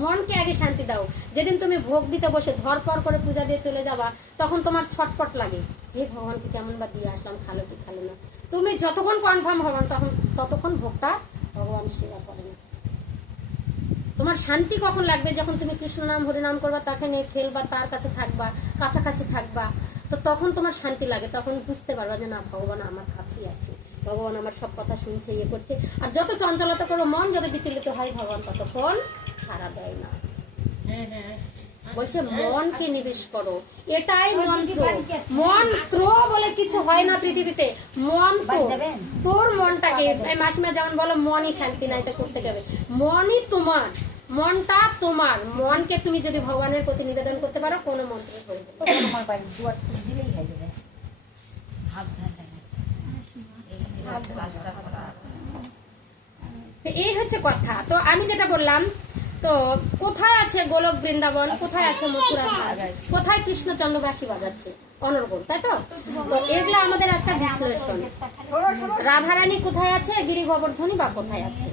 মনকে আগে শান্তি দাও। যেদিন তুমি ভোগ দিতে বসে ধরপর করে পূজা দিয়ে চলে যাবা, তখন তোমার ছটপট লাগে, হে ভগবানকে কেমন বা দিয়ে আসলাম, খালো কি খালো না। তুমি যতক্ষণ কনফার্ম হবেন ততক্ষণ ভোগটা ভগবান সেবা করে না। তোমার শান্তি কখন লাগবে? যখন তুমি কৃষ্ণ নাম হরিনাম করবা, তাকে নিয়ে খেলবা, তার কাছে থাকবা, কাছাকাছি থাকবা, তো তখন তোমার শান্তি লাগে। তখন বুঝতে পারবা যে না, ভগবান আমার কাছেই আছে, ভগবান আমার সব কথা শুনছে, ইয়ে করছে। আর যত চঞ্চলতা করো, মন যত বিচলিত হয়, ভগবান ততক্ষণ সাড়া দেয় না। হ্যাঁ হ্যাঁ, বলছে মনকে নিবেশ করো, এটাই মন্ত্র। মন্ত্র বলে কিছু হয় না পৃথিবীতে, মন্ত্র। তোর মনটাকে, এই মাসিমা যেমন বলো মনই শান্তি নাই তো করতে যাবে, মনই তোমার, মনটা তোমার। মনকে তুমি যদি ভগবানের প্রতি নিবেদন করতে পারো, কোনো মন্ত্রের প্রয়োজন নেই। এই হচ্ছে কথা। তো আমি যেটা বললাম, তো কোথায় আছে গোলক বৃন্দাবন, কোথায় আছে মথুরা, কোথায় কৃষ্ণচন্দ্র বাঁশি বাজাচ্ছে অনর্গল, তাই তো? তো এগুলো আমাদের আজকে বিশ্লেষণ। রাধারানী কোথায় আছে, গিরি গোবর্ধনী বা কোথায় আছে?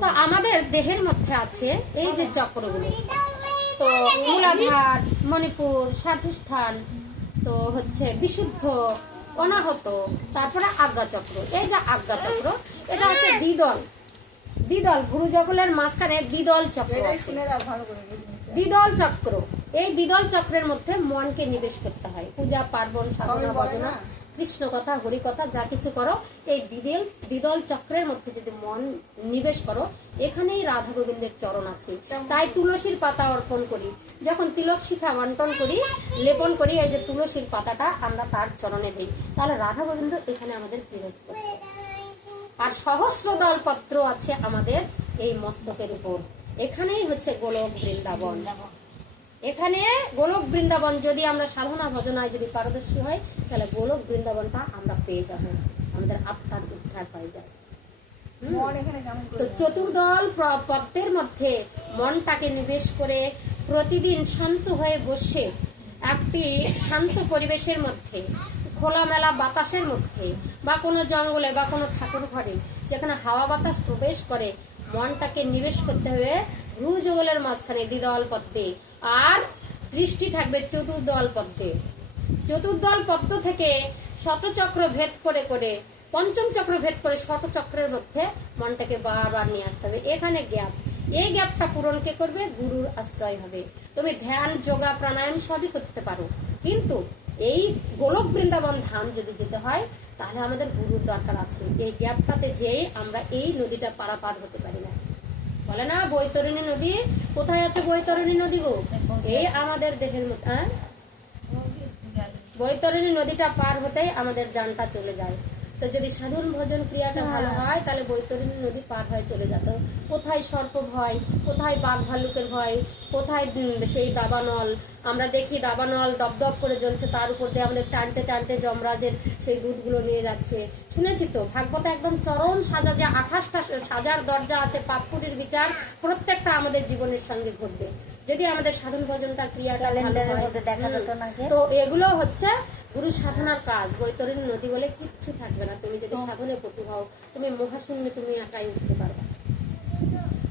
তো আমাদের দেহের মধ্যে আছে এই যে চক্রগুলো, তো মূলাধার, মণিপুর, স্বাধিষ্ঠান, তো হচ্ছে বিশুদ্ধ, অনাহত, তারপরে আজ্ঞা চক্র। এই যে আজ্ঞা চক্র, এটা হচ্ছে দ্বিদল, দ্বিদল গুরুজগলের মাঝখানে দ্বিদল চক্র আছে, দ্বিদল চক্র। এই দ্বিদল চক্রের মধ্যে মনকে নিবেশ করতে হয়। পূজা পার্বণ, সাধনা, ভজনা, কৃষ্ণ কথা, হরি কথা যা কিছু করো, এই দ্বিদল চক্রের মধ্যে যদি মন নিবেশ করো, এখানেই রাধা গোবিন্দের চরণ আছে। তাই তুলসীর পাতা অর্পণ করি, যখন তিলক শিখা বন্টন করি, লেপন করি, এই যে তুলসীর পাতাটা আমরা তার চরণে দিই, তাহলে রাধা গোবিন্দ এখানে আমাদের বিরাজ করছে। আর সহস্র দল পত্র আছে আমাদের এই মস্তকের উপর, এখানেই হচ্ছে গোলক বৃন্দাবন। এখানে গোলক বৃন্দাবন যদি আমরা সাধনা ভজনায় যদি পারদর্শী হয়, তাহলে গোলক বৃন্দাবনটা আমরা পেয়ে যাব, আমাদের আত্মার উদ্ধার হয়ে যায়। তো চতুর্দল পদ্মের মধ্যে মনটাকে নিবেশ করে প্রতিদিন শান্ত হয়ে বসে একটি শান্ত পরিবেশের মধ্যে, খোলামেলা বাতাসের মধ্যে, বা কোনো জঙ্গলে বা কোনো ঠাকুর ঘরে যেখানে হাওয়া বাতাস প্রবেশ করে, মনটাকে নিবেশ করতে হবে ভ্রুযুগলের মাঝখানে দ্বিদল পদ্মে। আর দৃষ্টি থাকবে চতুর্দল পদ্মে। চতুর্দল পদ্ম থেকে শতচক্র ভেদ করে করে, পঞ্চম চক্র ভেদ করে শতচক্রের মধ্যে মনটাকে বারবার নিয়ে আসতে হবে। এখানে গ্যাপ, এই গ্যাপটা পূরণ কে করবে? গুরুর আশ্রয় হবে। তুমি ধ্যান, যোগা, প্রাণায়াম সবই করতে পারো, কিন্তু এই গোলক বৃন্দাবন ধাম যদি যেতে হয়, তাহলে আমাদের গুরুর দরকার আছে। এই গ্যাপটাতে যেয়ে আমরা এই নদীটা পারাপার হতে পারি না। বলে না বৈতরণী নদী, কোথায় আছে বৈতরণী নদী গো? এই আমাদের দেহের মধ্যে। বৈতরণী নদীটা পার হতেই আমাদের জানটা চলে যায়। তো যদি সাধন ভজন ক্রিয়াটা ভালো হয়, তাহলে বৈতরণী নদী পার হয়ে চলে যেত। কোথায় সর্প ভয়, কোথায় বাঘ ভাল্লুকের ভয়, কোথায় সেই দাবানল, আমরা দেখি দাবানল দপদপ করে জ্বলছে, তার উপর দিয়ে আমাদের টানতে টানতে যমরাজের সেই দুধগুলো নিয়ে যাচ্ছে। শুনেছি তো ভাগবত একদম চরম সাজা, যে 28টা সাজার দরজা আছে, পাপপুরীর বিচার প্রত্যেকটা আমাদের জীবনের সঙ্গে ঘটবে যদি আমাদের সাধন ভজনটা ক্রিয়াটা ভালো হয়। তো এগুলো হচ্ছে গুরু সাধনার কাজ। বৈতরণী নদী বলে কিচ্ছু থাকবে না, তুমি যদি সাধনে পটু হও, তুমি মহাশূন্যে তুমি একাই উঠতে পারবে।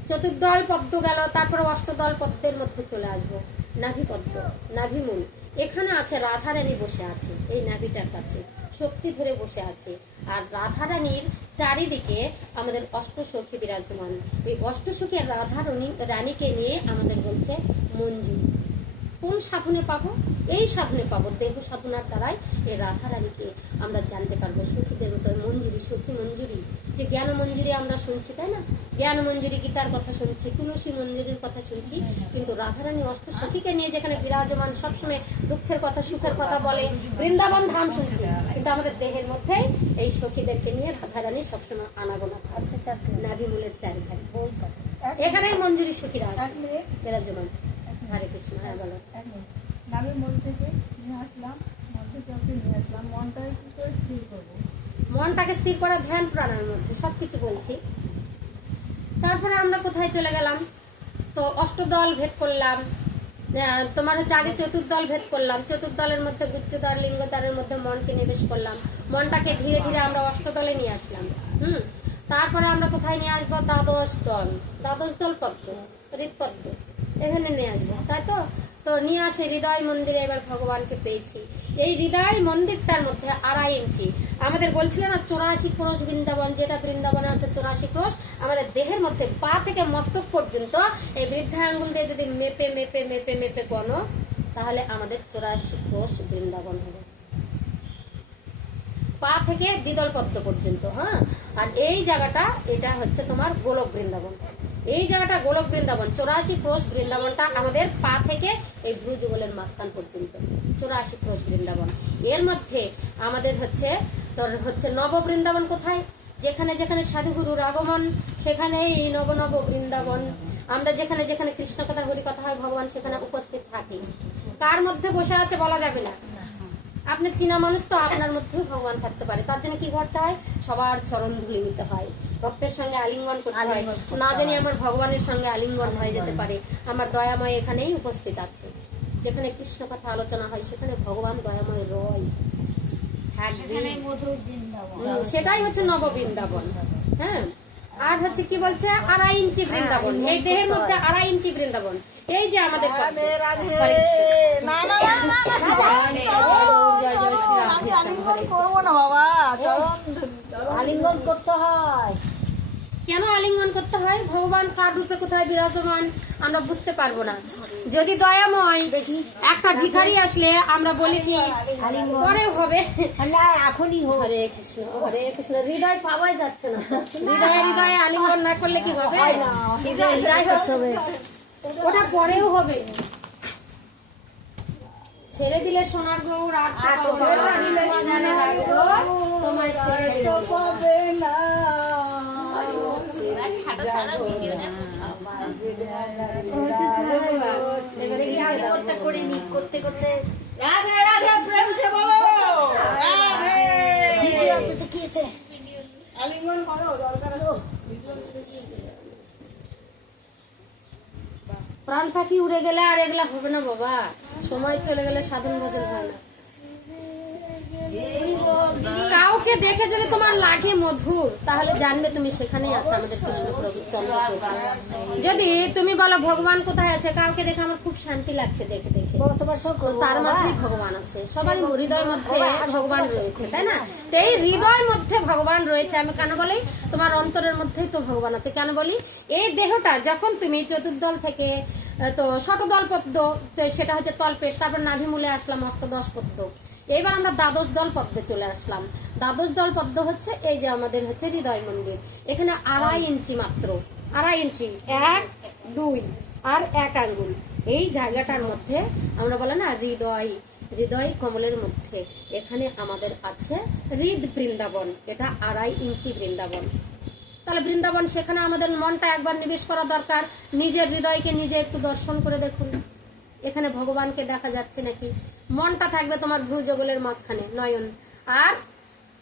চতুর্দল পদ্ম গেল, তারপর অষ্টদল পদ্মের মধ্যে চলে আসবো। নাভি পদ্ম, নাভিমূল, এখানে আছে রাধারানী বসে আছে, এই নাভিটার কাছে শক্তি ধরে বসে আছে। আর রাধারানীর চারিদিকে আমাদের অষ্টসখী বিরাজমান। এই অষ্টসখী রানীকে নিয়ে আমাদের বলছে মঞ্জুরি। কোন সাধনে পাবো? এই সাধনে পাবো, দেহ সাধনার দ্বারাই এই রাধারানীকে আমরা জানতে পারবো। সখীদের মতো মঞ্জুরি, সখী মঞ্জুরি, যে জ্ঞান মঞ্জুরি আমরা শুনছি, তাই না? জ্ঞান মঞ্জুরি গীতার কথা শুনছি, তুলসী মঞ্জুরির কথা শুনছি, কিন্তু রাধারানী অষ্ট সখীকে নিয়ে যেখানে বিরাজমান, সবসময় দুঃখের কথা সুখের কথা বলে, বৃন্দাবন ধাম শুনছি, কিন্তু আমাদের দেহের মধ্যে এই সখীদেরকে নিয়ে রাধারানী সবসময় আনাগোনা আস্তে আস্তে নাভিমূলের চারিখানে এখানেই মঞ্জুরি সখীরা বিরাজমান। হরে কৃষ্ণ। হ্যাঁ বলো। নাভির মূল থেকে নিয়ে আসলাম, মধ্যচক্রে নিয়ে আসলাম, মনটাকে কি করে স্থির করবো? মনটাকে স্থির করা ধ্যান প্রাণায়ামের মধ্যে সবকিছু বলছি। তারপরে আমরা কোথায় চলে গেলাম? তো অষ্টদল ভেদ করলাম, তোমার হচ্ছে আগে চতুর্দল ভেদ করলাম। চতুর্দলের মধ্যে গুচ্ছদ্বার, লিঙ্গদ্বারের মধ্যে মনকে নিবেশ করলাম। মনটাকে ধীরে ধীরে আমরা অষ্টদলে নিয়ে আসলাম। তারপরে আমরা কোথায় নিয়ে আসবো? দ্বাদশ দল, দ্বাদশ দল পদ্ম, হৃদপদ্ম, এখানে নিয়ে আসবো, তাই তো? তো নিয়ে আসে হৃদয় মন্দিরে। এবার ভগবানকে পেয়েছি। এই হৃদয় মন্দিরটার মধ্যে 2.5 ইঞ্চি আমাদের বলছিল না 84 ক্রোশ বৃন্দাবন, যেটা বৃন্দাবনে আছে 84 ক্রোশ। আমাদের দেহের মধ্যে পা থেকে মস্তক পর্যন্ত এই বৃদ্ধা আঙ্গুল দিয়ে যদি মেপে মেপে মেপে মেপে গণো, তাহলে আমাদের 84 ক্রোশ বৃন্দাবন হবে, পা থেকে দ্বিদল পদ্ম পর্যন্ত। হ্যাঁ, আর এই জায়গাটা এটা হচ্ছে তোমার গোলক বৃন্দাবন। এই জায়গাটা গোলক বৃন্দাবন, 84 ক্রোশ বৃন্দাবনটা আমাদের পা থেকে এই ভ্রু যুগলের মাঝখান পর্যন্ত 84 ক্রোশ বৃন্দাবন। এর মধ্যে আমাদের হচ্ছে তোর হচ্ছে নব বৃন্দাবন কোথায়, যেখানে যেখানে সাধুগুরুর আগমন সেখানে এই নব নব বৃন্দাবন। আমরা যেখানে যেখানে কৃষ্ণ কথা হরি কথা হয় ভগবান সেখানে উপস্থিত থাকি। কার মধ্যে বসে আছে বলা যাবে না, আপনি চীনা মানুষ তো আপনার মধ্যেও ভগবান থাকতে পারে। তার জন্য কি করতে হয়, সবার চরণ ধুলি নিতে হয়, ভক্তের সঙ্গে আলিঙ্গন করতে হয়। না জানি আমার ভগবানের সঙ্গে আলিঙ্গন হয়ে যেতে পারে, আমার দয়াময় এখানেই উপস্থিত আছে। যেখানে কৃষ্ণ কথা আলোচনা হয় সেখানে ভগবান দয়াময় রয় থাকবে। সেটাই হচ্ছে নব বৃন্দাবন। হ্যাঁ, আর হচ্ছে কি বলছে 2.5 ইঞ্চি বৃন্দাবন, এই দেহের মধ্যে 2.5 ইঞ্চি বৃন্দাবন। এই যে আমাদের রাধে রাধে। হরে কৃষ্ণ। না না না না, জয় জয় শ্রী রাধে শ্যাম, হরে কৃষ্ণ। করবো না বাবা, চরণ আলিঙ্গন করতে হয়। কেন আলিঙ্গন করতে হয়? ভগবান কার রূপে কোথায় বিরাজমান আমরা বুঝতে পারবো না। যদি দয়াময় একটা ভিখারি আসলে আমরা বলি কি পরে হবে, এখনই হরে কৃষ্ণ হরে কৃষ্ণ, হৃদয় পাওয়াই যাচ্ছে না। হৃদয়ে হৃদয়ে আলিঙ্গন না করলে কি হবে? যাই হোক, ওটা পরেও হবে। ছেড়ে দিলে সোনার গৌর আর তো পাবো না। তোমায় ছেড়ে দিলে হবে না। করতে করতে রাধে রাধে, প্রেম সে বলো রাধে। তো কি আছে, আলিঙ্গন করো, দরকার আছে। প্রাণ পাখি উড়ে গেলে আর এগুলা হবে না বাবা, সময় চলে গেলে সাধন ভজন হয় না। কাউকে দেখে যদি তোমার লাগে মধুর, তাহলে জানবে তুমি সেখানেই আছে আমাদের কৃষ্ণ প্রভু চন্দ্রপ্রভু। যদি তুমি বলো ভগবান কোথায় আছে, কাউকে দেখে আমার খুব শান্তি লাগছে দেখে দেখে, তো তার মাঝেই ভগবান আছে। সবারই হৃদয়ের মধ্যে ভগবান রয়েছে, তাই না? তো এই হৃদয়ের মধ্যে ভগবান রয়েছে। আমি কেন বলি তোমার অন্তরের মধ্যেই তো ভগবান আছে। কেন বলি, এই দেহটা যখন তুমি চতুর্দল থেকে তো শতদল পদ্ম, তো সেটা হচ্ছে তলপেট, তারপর নাভিমূলে আসলাম অষ্টদশ পদ্ম, এবার আমরা দ্বাদশ দল পদ্মে চলে আসলাম। দ্বাদশ দল পদ্ম হচ্ছে এই যে আমাদের হচ্ছে হৃদয় মন্দির। এখানে 2.5 ইঞ্চি মাত্র, 2.5 ইঞ্চি, 1, 2 আর 1 আঙ্গুল, এই জায়গাটার মধ্যে আমরা বলে না হৃদয়, হৃদয় কমলের মধ্যে এখানে আমাদের আছে হৃদ বৃন্দাবন। এটা 2.5 ইঞ্চি বৃন্দাবন। তাহলে বৃন্দাবন, সেখানে আমাদের মনটা একবার নিবেশ করা দরকার। নিজের হৃদয়কে নিজে একটু দর্শন করে দেখুন, এখানে ভগবানকে দেখা যাচ্ছে নাকি। মনটা থাকবে তোমার ভ্রু যুগলের মাঝখানে নয়ন, আর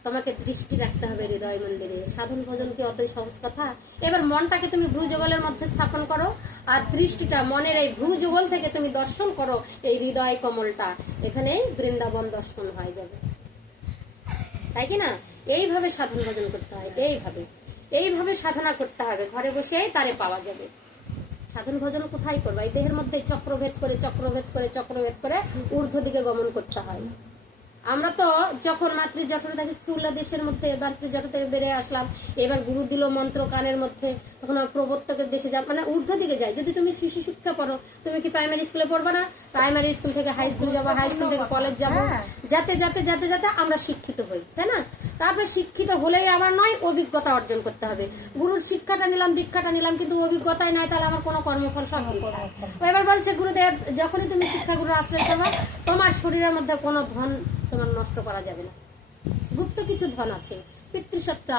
তোমাকে দৃষ্টি রাখতে হবে হৃদয় মন্দিরে। সাধন ভজন কি অতই সহজ কথা? এবার মনটাকে তুমি ভ্রু যুগলের মধ্যে স্থাপন করো, আর দৃষ্টিটা মনের এই ভ্রু যুগল থেকে তুমি দর্শন করো এই হৃদয় কমলটা, এখানেই বৃন্দাবন দর্শন হয়ে যাবে, তাই কি না? এইভাবে সাধন ভজন করতে হয়, এইভাবে সাধনা করতে হবে। ঘরে বসেই তারে পাওয়া যাবে। সাধন ভজন কোথায় করবা? এই দেহের মধ্যে চক্রভেদ করে ঊর্ধ্ব দিকে গমন করতে হয়। আমরা তো যখন মাতৃজঠরে থাকি স্থূল দেশের মধ্যে, মাতৃজঠ থেকে বেরিয়ে আসলাম, এবার গুরু দিল মন্ত্র কানের মধ্যে, তখন প্রবর্তকের দেশে যা মানে ঊর্ধ্ব দিকে যায়। যদি তুমি শিশু শিক্ষা করো, তুমি কি প্রাইমারি স্কুলে পড়বা না? প্রাইমারি স্কুল থেকে হাই স্কুল যাবো, হাই স্কুল থেকে কলেজ যাবো, যাতে যাতে যাতে যাতে আমরা শিক্ষিত হই, তাই না? তারপরে শিক্ষিত হলেই আমার নয়, অভিজ্ঞতা অর্জন করতে হবে। গুরুর শিক্ষাটা নিলাম, দীক্ষাটা নিলাম, কিন্তু অভিজ্ঞতাই নাই, তাহলে আমার কোনো কর্মফল সব বৃথা। এবার বলছে গুরুদেব, যখনই তুমি শিক্ষা গুরুর আশ্রয় করবা, তোমার শরীরের মধ্যে কোনো ধন তোমার নষ্ট করা যাবে না। গুপ্ত কিছু ধন আছে, পিতৃসত্তা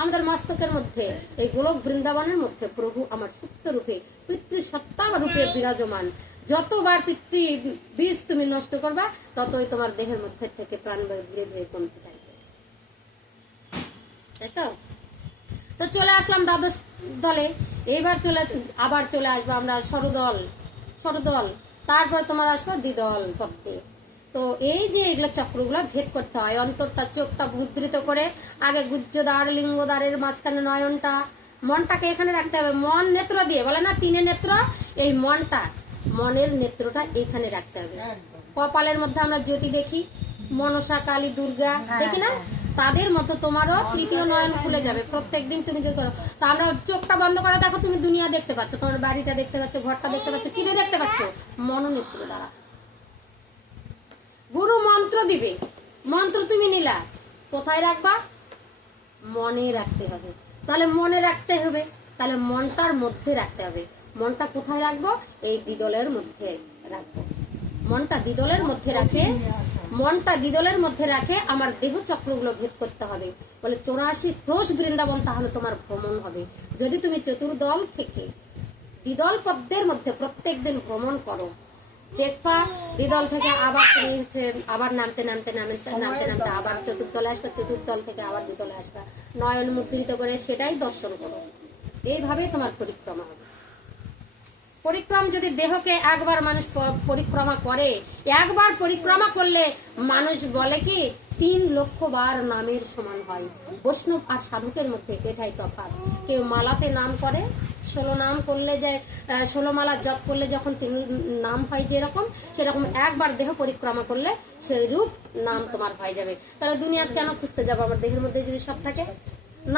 আমাদের মস্তকের মধ্যে, এই গোলক বৃন্দাবনের মধ্যে প্রভু আমার সুপ্ত রূপে পিতৃসত্তা রূপে বিরাজমান। যতবার পিতৃ বীজ তুমি নষ্ট করবা, ততই তোমার দেহের মধ্যে থেকে প্রাণ ধীরে ধীরে কমতে থাকবে, তাই তো? তো চলে আসলাম দ্বাদশ দলে। এইবার আবার চলে আসবো আমরা ষড়দল, তারপর তোমার আসবো দ্বিদল পদ্মে। তো এই যে এগুলো চক্রগুলো ভেদ করতে হয়, অন্তরটা চোখটা মুদ্রিত করে আগে গুজ্জদ্বার লিঙ্গদ্বারের মাঝখানে নয়নটা, মনটাকে এখানে রাখতে হবে। মন নেত্র দিয়ে বলে না 3 নেত্র, এই মনের নেত্রটা এখানে রাখতে হবে। কপালের মধ্যে আমরা জ্যোতি দেখি, মনসা কালী দুর্গা দেখি না, তাদের মতো তোমারও তৃতীয় নয়ন খুলে যাবে প্রত্যেকদিন তুমি যে করো। তা আমরা চোখটা বন্ধ করে দেখো, তুমি দুনিয়া দেখতে পাচ্ছ, তোমার বাড়িটা দেখতে পাচ্ছ, ঘরটা দেখতে পাচ্ছ, কি দিয়ে দেখতে পাচ্ছ? মনোনেত্র দ্বারা। গুরু মন্ত্র দিবে, মন্ত্র তুমি নিলা, কোথায় রাখবা? মনে রাখতে হবে। তাহলে মনে রাখতে হবে, তাহলে মনটার মধ্যে রাখতে হবে। মনটা কোথায় রাখবো? এই দ্বিদলের মধ্যে রাখবো। মনটা দ্বিদলের মধ্যে রাখে, মনটা দ্বিদলের মধ্যে রাখে আমার দেহ চক্রগুলো ভেদ করতে হবে। বলে 84 ক্রোশ বৃন্দাবন তাহলে তোমার ভ্রমণ হবে। যদি তুমি চতুর্দল থেকে দ্বিদল পদ্মের মধ্যে প্রত্যেকদিন ভ্রমণ করো, দেখবা দ্বিদল থেকে আবার তুমি হচ্ছে আবার নামতে নামতে নামতে নামতে নামতে আবার চতুর্দলে আসবা, চতুর্দল থেকে আবার দ্বিদলে আসবা, নয়ন মুদ্রিত করে সেটাই দর্শন করো। এইভাবেই তোমার পরিক্রমা হবে। পরিক্রম যদি দেহকে একবার মানুষ পরিক্রমা করে, একবার পরিক্রমা করলে মানুষ বলে কি 3 লক্ষ বার নামের সমান হয়। বৈষ্ণব আর সাধকের মধ্যে এটাই তফাৎ। কেউ মালাতে নাম করে, 16 নাম করলে যে 16 মালা জপ করলে যখন 3 নাম হয় যেরকম, সেরকম একবার দেহ পরিক্রমা করলে সেই রূপ নাম তোমার হয়ে যাবে। তাহলে দুনিয়া কেন খুঁজতে যাবো? আমার দেহের মধ্যে যদি সব থাকে,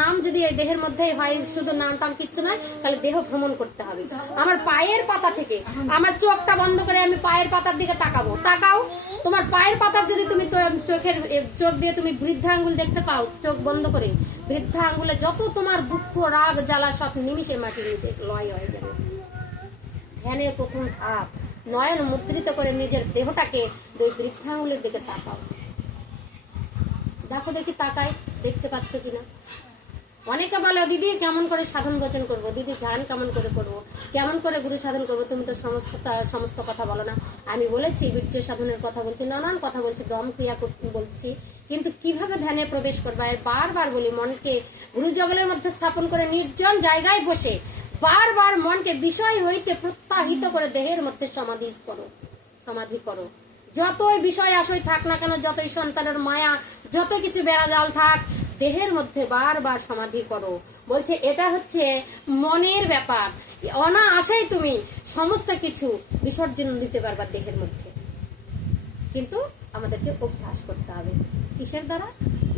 নাম যদি এই দেহের মধ্যেই হয়, শুধু নাম টাম কিচ্ছু নয়, তাহলে দেহ ভ্রমণ করতে হবে। আমার পায়ের পাতা থেকে আমার চোখটা বন্ধ করে আমি পায়ের পাতার দিকে তাকাবো, তাকাও। তোমার পায়ের পাতা যদি তুমি চোখের চোখ দিয়ে তুমি বৃদ্ধা আঙ্গুল দেখতে পাও, চোখ বন্ধ করে বৃদ্ধা আঙ্গুলে যত তোমার দুঃখ রাগ জ্বালা সব নিমিষে মাটির নিচে লয় হয়ে যাবে। ধ্যানের প্রথম ধাপ, নয়ন মুদ্রিত করে নিজের দেহটাকে দুই বৃদ্ধা আঙ্গুলের দিকে তাকাও। দেখো দেখি তাকায়, দেখতে পাচ্ছ কিনা? অনেকে বলে দিদি কেমন করে সাধন ভোজন করবো, দিদি ধ্যান কেমন করে করবো, কেমন করে গুরু সাধন করবো, তুমি তো সমস্ত কথা বলো না। আমি বলেছি বীর্য সাধনের কথা বলছি, নানান কথা বলছি, দম ক্রিয়া বলছি, কিন্তু কিভাবে ধ্যানে প্রবেশ করবা এর বারবার বলি। মনকে গুরু জগলের মধ্যে স্থাপন করে নির্জন জায়গায় বসে বারবার মনকে বিষয় হইতে প্রত্যাহিত করে দেহের মধ্যে সমাধি করো। যতই বিষয় আশয় থাক না কেন, যতই সন্তানের মায়া, যত কিছু বেড়াজাল থাক, দেহের মধ্যে বারবার সমাধি করো। বলছে এটা হচ্ছে মনের ব্যাপার, অনায়াসেই তুমি সমস্ত কিছু বিসর্জন দিতে পারবা দেহের মধ্যে। কিন্তু আমাদেরকে অভ্যাস করতে হবে কিসের দ্বারা?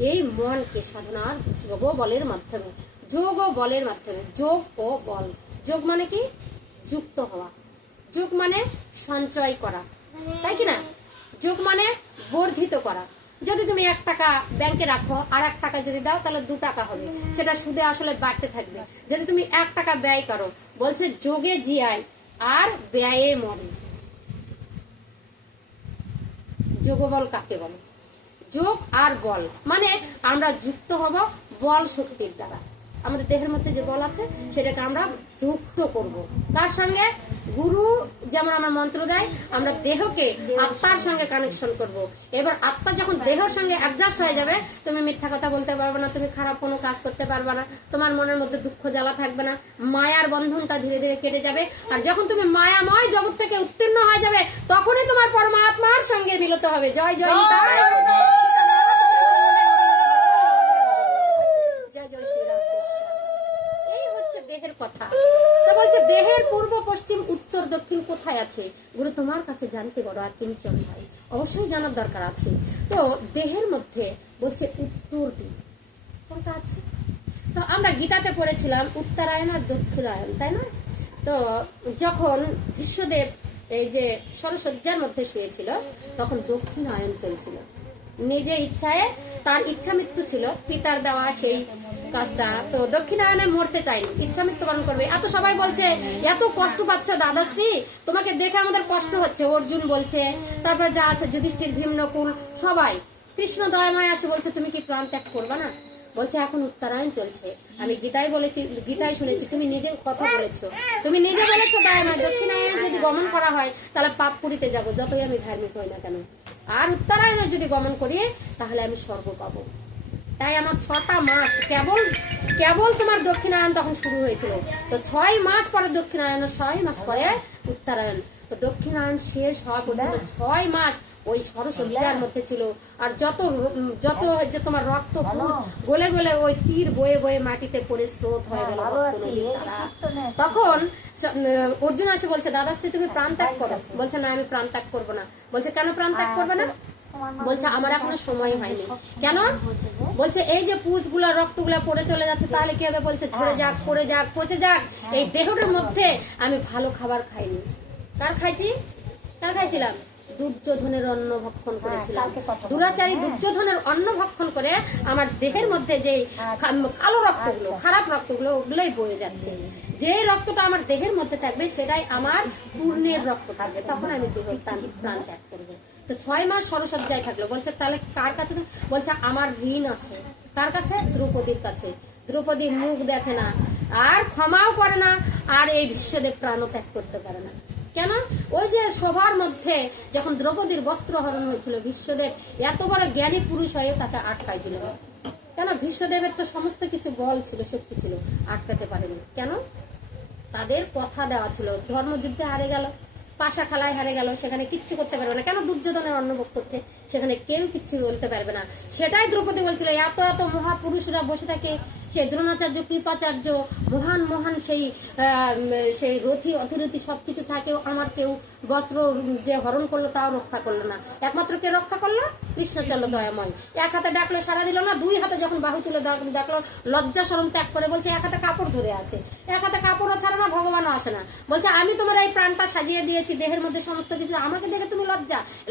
এই মনকে সাধনার যোগ বলের মাধ্যমে, যোগ ও বলের মাধ্যমে। যোগ ও বল, যোগ মানে কি? যুক্ত হওয়া, যোগ মানে সঞ্চয় করা, তাই কি না? যোগ মানে বর্ধিত করা। যদি তুমি 1 টাকা ব্যাংকে রাখো আর 1 টাকা যদি দাও তাহলে 2 টাকা হবে, সেটা সুদে আসলে বাড়তে থাকবে। যদি তুমি 1 টাকা ব্যয় করো, বলছে যোগে জিয়ায় আর ব্যয়ে মরে। যোগ বল কাকে বলে? যোগ আর বল মানে আমরা যুক্ত হব বল শক্তির দ্বারা। আমাদের দেহের মধ্যে যে বল আছে সেটাকে আমরা যুক্ত করব। তার সঙ্গে গুরু যেমন আমার মন্ত্র দেয়, আমরা দেহকে আত্মার সঙ্গে কানেকশন করব। এবার আত্মা যখন দেহের সঙ্গে অ্যাডজাস্ট হয়ে যাবে, তুমি মিথ্যা কথা বলতে পারবে না, তুমি খারাপ কোনো কাজ করতে পারবে না, তোমার মনের মধ্যে দুঃখ জ্বালা থাকবে না, মায়ার বন্ধনটা ধীরে ধীরে কেটে যাবে। আর যখন তুমি মায়াময় জগৎ থেকে উত্তীর্ণ হয়ে যাবে, তখনই তোমার পরমাত্মার সঙ্গে মিলিত হবে। জয় জয় নিতাই। দেহের কথা তো বলছে, দেহের পূর্ব পশ্চিম উত্তর দক্ষিণ কোথায় আছে গুরু তোমার কাছে জানতে বড় আর কিঞ্চন ভাই, অবশ্যই জানার দরকার আছে। তো দেহের মধ্যে বলছে উত্তর দিক কোনটা আছে? তো আমরা গীতাতে পড়েছিলাম উত্তরায়ণ আর দক্ষিণায়ন, তাই না? তো যখন বিশ্বদেব এই যে সরসজ্জার মধ্যে শুয়েছিল, তখন দক্ষিণায়ন চলছিল। নিজে ইচ্ছায়, তার ইচ্ছা মৃত্যু ছিল, পিতার দেওয়া সেই কাজটা। তো দক্ষিণায়নে মরতে চাইনি, ইচ্ছা মৃত্যুবরণ করবে। এত সবাই বলছে এত কষ্ট পাচ্ছ দাদাশ্রী, তোমাকে দেখে আমাদের কষ্ট হচ্ছে। অর্জুন বলছে, তারপরে যা আছে যুধিষ্ঠির, ভীম, নকুল, সবাই। কৃষ্ণ দয়াময় আসে বলছে তুমি কি প্রাণ ত্যাগ করবা না? বলছে এখন উত্তরায়ণ চলছে। আমি গীতায় বলেছি, গীতায় শুনেছি, তুমি নিজে কথা বলেছো, তুমি নিজে বলেছো দয়াময় দক্ষিণায়নে যদি গমন করা হয় তাহলে পাপ পুরিতে যাবো, যতই আমি ধার্মিক হই না কেন। আর উত্তরায়ণে যদি গমন করি তাহলে আমি স্বর্গ পাবো। তাই আমার 6টা মাস কেবল তোমার দক্ষিণায়ন তখন শুরু হয়েছিল। তো 6 মাস পরে দক্ষিণায়ন, 6 মাস পরে উত্তরায়ণ। তো দক্ষিণায়ন শেষ হওয়া পর্যন্ত 6 মাস ওই সরসজ্জার মধ্যে ছিল। আর যত যে তোমার রক্ত গলে গলে ওই তীর বয়ে বয়ে মাটিতে পড়ে স্রোত হয়ে গেল। তখন অর্জুন আসে বলছে দাদাশ্রী তুমি প্রাণ ত্যাগ করো। বলছে না আমি প্রাণ ত্যাগ করবো না। বলছে কেন প্রাণ ত্যাগ করবে না? বলছে আমার এখনো সময় হয়নি। কেন? বলছে এই যে পুষগুলা রক্তগুলা পড়ে চলে যাচ্ছে, তাহলে কি হবে? বলছে ঝরে যাক, পড়ে যাক, পচে যাক, এই দেহটার মধ্যে আমি ভালো খাবার খাইনি। কার খাইছিলাম? দুর্যোধনের অন্ন ভক্ষণ করেছিলাম। কালকে কথা বললাম, দুরাচারী দুর্যোধনের অন্ন ভক্ষণ করে আমার দেহের মধ্যে যে কালো রক্তগুলো, খারাপ রক্তগুলো, ওগুলোই বয়ে যাচ্ছে। যে রক্তটা আমার দেহের মধ্যে থাকবে সেটাই আমার পূর্ণের রক্ত থাকবে, তখন আমি দেহ প্রাণ ত্যাগ করবো। তো 6 মাস সরসজ্জায় থাকলো। বলছে তাহলে কার কাছে? বলছে আমার ঋণ আছে। কার কাছে? দ্রৌপদীর কাছে। দ্রৌপদী মুখ দেখে না, আর ক্ষমাও করে না, আর এই বিশ্বদেব প্রাণও ত্যাগ করতে পারে না। কেন? ওই যে সবার মধ্যে যখন দ্রৌপদীর বস্ত্র হরণ হয়েছিল, বিশ্বদেব এত বড় জ্ঞানী পুরুষ হয়ে তাকে আটকাইছিল না। কেন? বিশ্বদেবের তো সমস্ত কিছু বল ছিল, শক্তি ছিল, আটকাতে পারেনি। কেন? তাদের কথা দেওয়া ছিল। ধর্মযুদ্ধে হারে গেল, পাশা খেলায় হারে গেল, সেখানে কিচ্ছু করতে পারবে না। কেন? দুর্যোধনের অন্নভোগ করছে, সেখানে কেউ কিচ্ছু বলতে পারবে না। সেটাই দ্রৌপদী বলছিল, এত এত মহাপুরুষরা বসে থাকে, সেই দ্রোণাচার্য, কৃপাচার্য, মহান মহান সেই রথি অথিরথি সবকিছু থাকেও আমার কেউ বস্ত্র যে হরণ করলো তাও রক্ষা করলো না। একমাত্র কে রক্ষা করলো? কৃষ্ণচন্দ্র দয়াময়। এক হাতে ডাকলো সারা দিল না, 2 হাতে যখন বাহু তুলে ডাকলো লজ্জা শরম ত্যাগ করে, বলছে এক হাতে কাপড় ধরে আছে, এক হাতে কাপড়ও ছাড়া না, ভগবানও আসে না। বলছে আমি তোমার এই প্রাণটা সাজিয়ে দিয়েছি, দেহের মধ্যে সমস্ত কিছু, আমাকে দেখে তুমি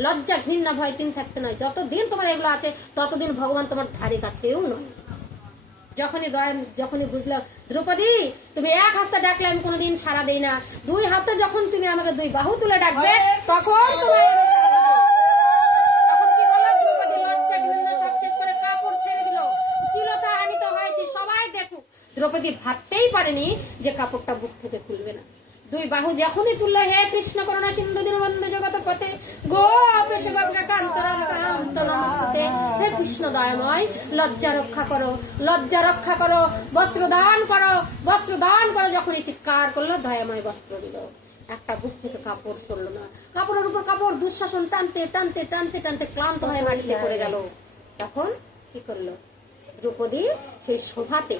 লজ্জা ঘৃণা ভয় 3 থাকতে নয়। যতদিন তোমার এগুলো আছে ততদিন ভগবান তোমার ধারে কাছেও নয়। যখনই বুঝলো দ্রৌপদী তুমি এক হাতে ডাকলে আমি কোনোদিন সাড়া দেই না, 2 হাতে যখন তুমি আমাকে 2 বাহু তুলে ডাকবে তখন তোমায় আমি সাড়া দেব। তখন কি করলো? দ্রৌপদী লজ্জা ঘৃণা সব শেষ করে কাপড় ছেড়ে দিল। চিলতা আনিত হয়েছে, সবাই দেখুক। দ্রৌপদী ভাবতেই পারেনি যে কাপড়টা বুক থেকে খুলবে না। 2 বাহু যখনই তুললো, হে কৃষ্ণ করুণা সিন্ধু দীনবন্ধু জগৎ পথে গোপেশ গঙ্গাকান্ত নমস্তুতে, হে কৃষ্ণ দয়াময় লজ্জা রক্ষা করো, লজ্জা রক্ষা করো, বস্ত্র দান করো, বস্ত্র দান করো। যখনই চিৎকার করলো দয়াময় বস্ত্র দিল। একটা বুক থেকে কাপড় সরলো না, কাপড়ের উপর কাপড়, দুঃশাসন টানতে টানতে টানতে টানতে ক্লান্ত হয়ে মাটিতে পড়ে গেল। তখন কি করলো? দ্রৌপদী সেই শোভাতে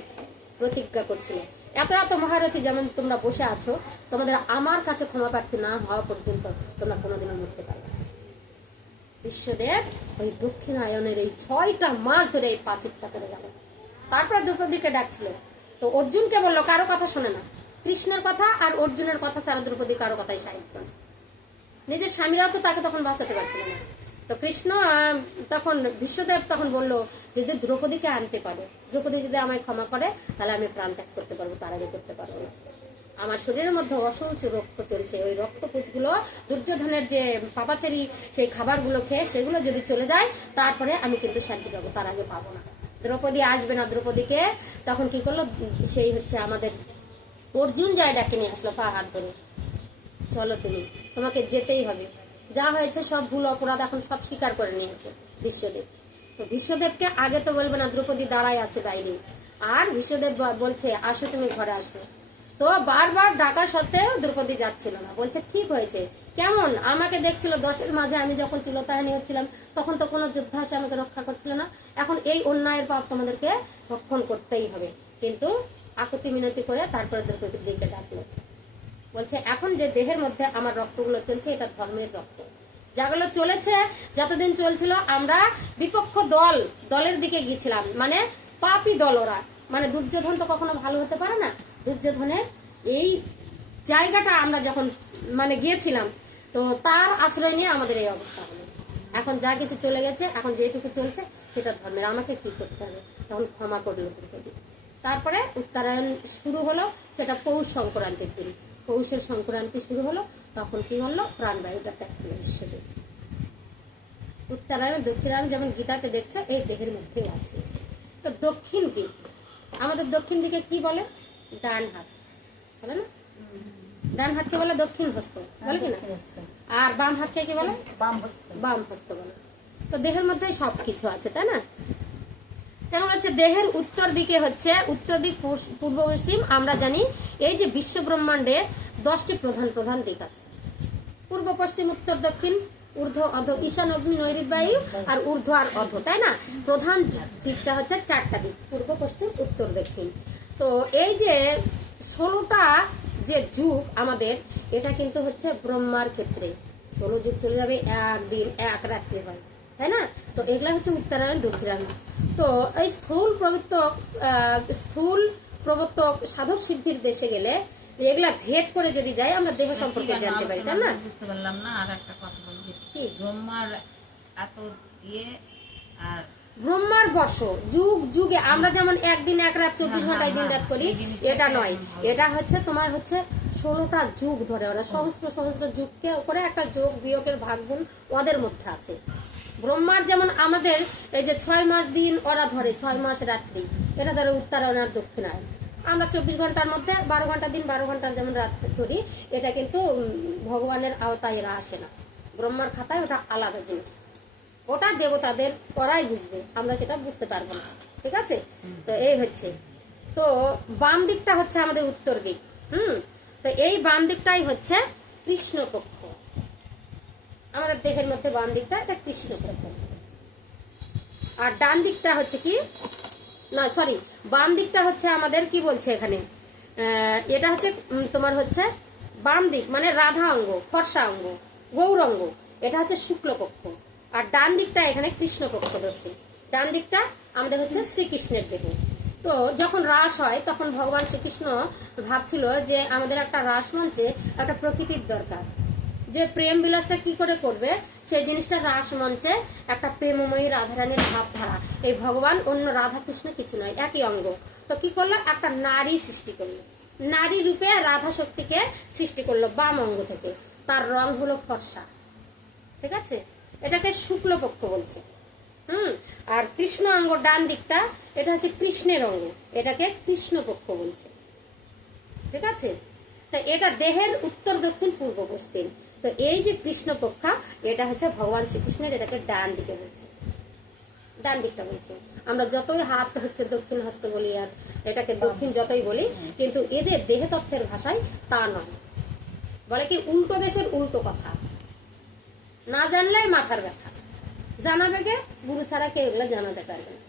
প্রতিজ্ঞা করছিল, এত এত মহারথী যেমন তোমরা বসে আছো, তোমাদের আমার কাছে ক্ষমা প্রার্থী না হওয়া পর্যন্ত তোমরা কোনোদিনও মরতে পারবে না। বিশ্বদেব ওই দক্ষিণায়নের এই 6টা মাস ধরে এই পাচিরটা করে গেল। তারপরে দ্রৌপদীকে ডাকছিল, তো অর্জুনকে বললো কারো কথা শোনে না, কৃষ্ণের কথা আর অর্জুনের কথা ছাড়া দ্রৌপদী কারো কথাই সাহিত্য না। নিজের স্বামীরাও তো তাকে তখন বাঁচাতে পারছিল না। তো কৃষ্ণ তখন বিশ্বদেব তখন বললো যে যদি দ্রৌপদীকে আনতে পারে, দ্রৌপদী যদি আমায় ক্ষমা করে তাহলে আমি প্রাণ ত্যাগ করতে পারবো, তার আগে করতে পারবো না। আমার শরীরের মধ্যে অসহ্য রক্ত চলছে, ওই রক্তপুঁজগুলো দুর্যোধনের যে পাপাচারী সেই খাবারগুলো খেয়ে সেগুলো যদি চলে যায় তারপরে আমি কিন্তু শান্তি পাবো, তার আগে পাবো না। দ্রৌপদী আসবে না। দ্রৌপদীকে তখন কি করলো? সেই আমাদের অর্জুন যায় ডাকে নিয়ে আসলো, পা হাত ধরে, চলো তুমি, তোমাকে যেতেই হবে। যা হয়েছে সব ভুল অপরাধ এখন সব স্বীকার করে নিয়েছে বিশ্বদেব। তো বিশ্বদেবকে আগে তো বলবে না, দ্রৌপদী দাঁড়ায় আছে বাইরে, আর বিশ্বদেব বলছে আসো তুমি ঘরে আসো। তো বারবার ডাকা সত্ত্বেও দ্রৌপদী যাচ্ছিল না। বলছে ঠিক হয়েছে, কেমন আমাকে দেখছিল 10-এর মাঝে আমি যখন চিলতাহানি হচ্ছিলাম তখন তো কোনো যোদ্ধা এসে আমাকে রক্ষা করছিল না, এখন এই অন্যায়ের পাপ তোমাদেরকে রক্ষণ করতেই হবে। কিন্তু আকুতি মিনতি করে তারপরে দ্রৌপদীর দিকে ডাকলো। বলছে এখন যে দেহের মধ্যে আমার রক্তগুলো চলছে এটা ধর্মের রক্ত, যেগুলো চলেছে যতদিন চলছিল আমরা বিপক্ষ দলের দিকে গিয়েছিলাম, মানে পাপী দল ওরা। মানে দুর্যোধন তো কখনো ভালো হতে পারে না। দুর্যোধনের এই জায়গাটা আমরা যখন মানে গিয়েছিলাম, তো তার আশ্রয় নিয়ে আমাদের এই অবস্থা হলো। এখন যা কিছু চলে গেছে, এখন যেটুকু চলছে সেটা ধর্মের, আমাকে কি করতে হবে? তখন ক্ষমা করলো দ্রৌপদী। তারপরে উত্তরায়ণ শুরু হলো, সেটা পৌষ সংক্রান্তির দিন। পৌষের সংক্রান্তি শুরু হলো, তখন কি হলো? প্রাণবায়ুটা ত্যাগ করলো বিশ্বদেব। উত্তরায়ণ দক্ষিণায়ণ যেমন গীতাকে দেখছো এই দেহের মধ্যেই আছে। তো দক্ষিণ দিক, আমাদের দক্ষিণ দিকে কি বলে? ডান হাত বলে না? ডান হাতকে বলে দক্ষিণ হস্ত, বলে কিনা? আর বাম হাতকে কি বলে? বাম হস্ত বলে। তো দেহের মধ্যে সবকিছু আছে, তাই না? যেমন হচ্ছে দেহের উত্তর দিকে হচ্ছে উত্তর দিক, পূর্ব পশ্চিম। আমরা জানি এই যে বিশ্ব ব্রহ্মাণ্ডে 10টি প্রধান প্রধান দিক আছে, পূর্ব পশ্চিম উত্তর দক্ষিণ, ঊর্ধ্ব অধ, ঈশান অগ্নি নৈঋত্য বায়ু, আর ঊর্ধ্ব আর অধ, তাই না? প্রধান দিকটা হচ্ছে 4টা দিক, পূর্ব পশ্চিম উত্তর দক্ষিণ। তো এই যে 16টা যে যুগ আমাদের, এটা কিন্তু হচ্ছে ব্রহ্মার ক্ষেত্রে 16 যুগ চলে যাবে, 1 দিন 1 রাত্রি হয়, তাই না? তো এগুলা হচ্ছে উত্তরায়ণ দক্ষিণায়ণ। তো এই স্থূল প্রবর্তক সাধক সিদ্ধির দেশে গেলে এগুলা ভেদ করে যদি যাই আমরা দেহ সম্পর্কে জানতে পারি, তাই না? বুঝতে পারলাম না। আর একটা কথা বলছি, কি ব্রহ্মার এত ইয়ে আর ব্রহ্মার বর্ষ যুগ যুগে আমরা যেমন একদিন এক রাত 24 ঘন্টায় দিন রাত করি, এই জিনিসটা এটা নয়। ভালো। এটা হচ্ছে তোমার হচ্ছে 16টা যুগ ধরে, ওরা সহস্র সহস্র যুগকে করে একটা যোগ বিয়োগের ভাগগুণ ওদের মধ্যে আছে। ব্রহ্মার যেমন আমাদের এই যে 6 মাস দিন ওরা ধরে, 6 মাস রাত্রি, এটা ধরে উত্তরায়ণ আর দক্ষিণায়ন। আমরা 24 ঘন্টার মধ্যে 12 ঘন্টা দিন 12 ঘন্টা যেমন রাত ধরি, এটা কিন্তু ভগবানের আওতায় এরা আসে না। ব্রহ্মার খাতায় ওটা আলাদা জিনিস, ওটা দেবতাদের ওরাই বুঝবে, আমরা সেটা বুঝতে পারবো না। ঠিক আছে, তো এই হচ্ছে। তো বাম দিকটা হচ্ছে আমাদের উত্তর দিক। তো এই বাম দিকটাই হচ্ছে কৃষ্ণপক্ষ। আমাদের দেহের মধ্যে বাম দিকটা এটা কৃষ্ণপক্ষ, আর ডান দিকটা হচ্ছে কি না সরি বাম দিকটা হচ্ছে আমাদের কি বলছে এখানে, এটা হচ্ছে তোমার হচ্ছে বাম দিক মানে রাধা অঙ্গ, ফর্সা অঙ্গ, গৌরঙ্গ, এটা হচ্ছে শুক্লপক্ষ। আর ডান দিকটা এখানে কৃষ্ণপক্ষ ধরছে। ডান দিকটা আমাদের হচ্ছে শ্রীকৃষ্ণের দেহ। তো যখন রাস হয় তখন ভগবান শ্রীকৃষ্ণ ভাবছিল যে আমাদের একটা রাস মঞ্চে একটা প্রকৃতির দরকার, যে প্রেম বিলাসটা কি করে করবে সেই জিনিসটা রাস মঞ্চে একটা প্রেমময়ী রাধারানীর ভাবধারা। এই ভগবান অন্য রাধা কৃষ্ণ কিছু নয়, একই অঙ্গ। তো কি করলো, একটা নারী সৃষ্টি করলো, নারী রূপে রাধা শক্তিকে সৃষ্টি করলো বাম অঙ্গ থেকে। তার রং হলো ফর্সা। ঠিক আছে, এটাকে শুক্লপক্ষ বলছে। আর কৃষ্ণ অঙ্গ ডান দিকটা, এটা হচ্ছে কৃষ্ণের অঙ্গ, এটাকে কৃষ্ণপক্ষ বলছে। ঠিক আছে, তো এটা দেহের উত্তর দক্ষিণ পূর্ব পশ্চিম। তো এই যে কৃষ্ণপক্ষা, এটা হচ্ছে ভগবান শ্রীকৃষ্ণের, এটাকে ডান দিকে বলছে, ডান দিকটা বলছে। আমরা যতই হাত হচ্ছে দক্ষিণ হস্ত বলি আর এটাকে দক্ষিণ যতই বলি, কিন্তু এদের দেহ তত্ত্বের ভাষায় তা নয়। বলে কি উল্টো দেশের উল্টো কথা, না জানলেই মাথার ব্যথা, জানা বেগে গুরু ছাড়া কেউ এগুলো জানাতে পারবে না।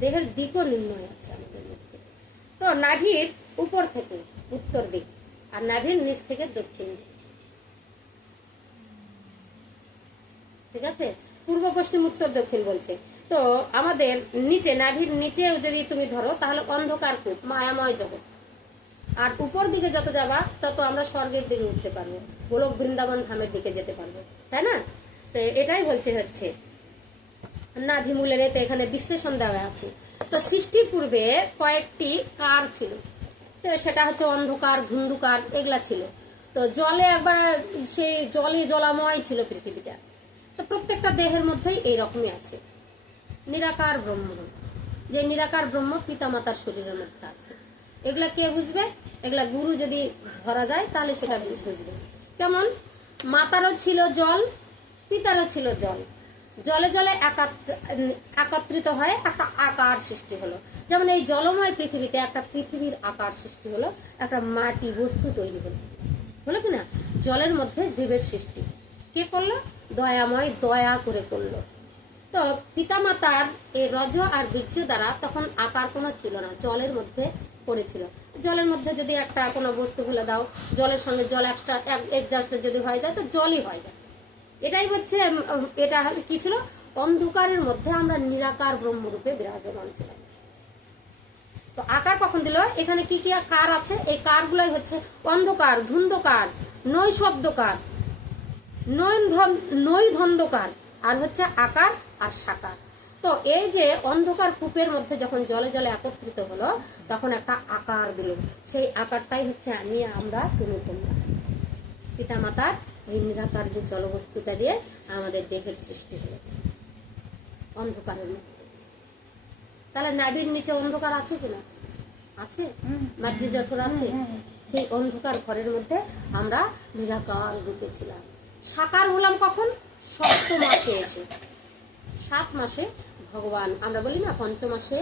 দেহের দিকও নির্ণয় আছে আমাদের মধ্যে। তো নাভির উপর থেকে উত্তর দিক আর নাভির নিচ থেকে দক্ষিণ দিক। ঠিক আছে, পূর্ব পশ্চিম উত্তর দক্ষিণ বলছে। তো আমাদের নিচে নাভির নিচেও যদি তুমি ধরো তাহলে অন্ধকার কূপ, মায়াময় জগৎ। আর উপর দিকে যত যাবা তত আমরা স্বর্গের দিকে উঠতে পারবো, গোলক বৃন্দাবন ধামের দিকে যেতে পারবো, তাই না? তো এটাই বলছে হচ্ছে নাভিমূলের। তো এখানে বিশ্লেষণ দেওয়া আছে। তো সৃষ্টির পূর্বে কয়েকটি কার ছিল, তো সেটা হচ্ছে অন্ধকার, ধুন্ধুকার, এগুলা ছিল। তো জলে একবার সেই জলাময় ছিল পৃথিবীটা। তো প্রত্যেকটা দেহের মধ্যেই এইরকমই আছে নিরাকার ব্রহ্ম, যে নিরাকার ব্রহ্ম পিতামাতার শরীরের মধ্যে আছে। এগুলা কে বুঝবে? এগুলা গুরু যদি ধরা যায় তাহলে সেটা বুঝবে। কেমন, মাতারও ছিল জল, পিতারও ছিল জল, জলে জলে একত্রিত হয় একটা আকার সৃষ্টি হলো। যেমন এই জলময় পৃথিবীতে একটা পৃথিবীর আকার সৃষ্টি হলো, একটা মাটি বস্তু তৈরি হলো, হলো কিনা? জলের মধ্যে জীবের সৃষ্টি কে করলো? দয়াময় দয়া করে করলো। তো পিতামাতার এই রজ আর বীর্য দ্বারা তখন আকার কোনো ছিল না, জলের মধ্যে পড়েছিল। জলের মধ্যে যদি একটা কোনো বস্তু ফেলে দাও, জলের সঙ্গে জল একটা একজাস্ট যদি হয়ে যায় তো জলই হয়ে যায়। এটাই হচ্ছে, এটা কি ছিল? অন্ধকারের মধ্যে আমরা নিরাকার ব্রহ্মরূপে বিরাজমান ছিলাম। তো আকার কখন দিল? এখানে কি কি কার আছে? এই কারগুলাই হচ্ছে অন্ধকার, ধুন্ধকার, নৈশব্দকার, নৈধন্ধকার, আর হচ্ছে আকার আর সাকার। তো এই যে অন্ধকার কূপের মধ্যে যখন জলে জলে একত্রিত হলো তখন একটা আকার দিল। সেই আকারটাই হচ্ছে আমি, আমরা, তুমি, তোমরা। পিতামাতার ওই নিরাকার যে জলবস্তুটা দিয়ে আমাদের দেহের সৃষ্টি হলো অন্ধকারের মধ্যে। তাহলে নাভির নিচে অন্ধকার আছে কিনা? আছে, মাতৃজঠর আছে। সেই অন্ধকার ঘরের মধ্যে আমরা নিরাকার রূপে ছিলাম। সাকার হলাম কখন? 7 মাসে এসে। 7 মাসে ভগবান, আমরা বলি না পঞ্চমাসে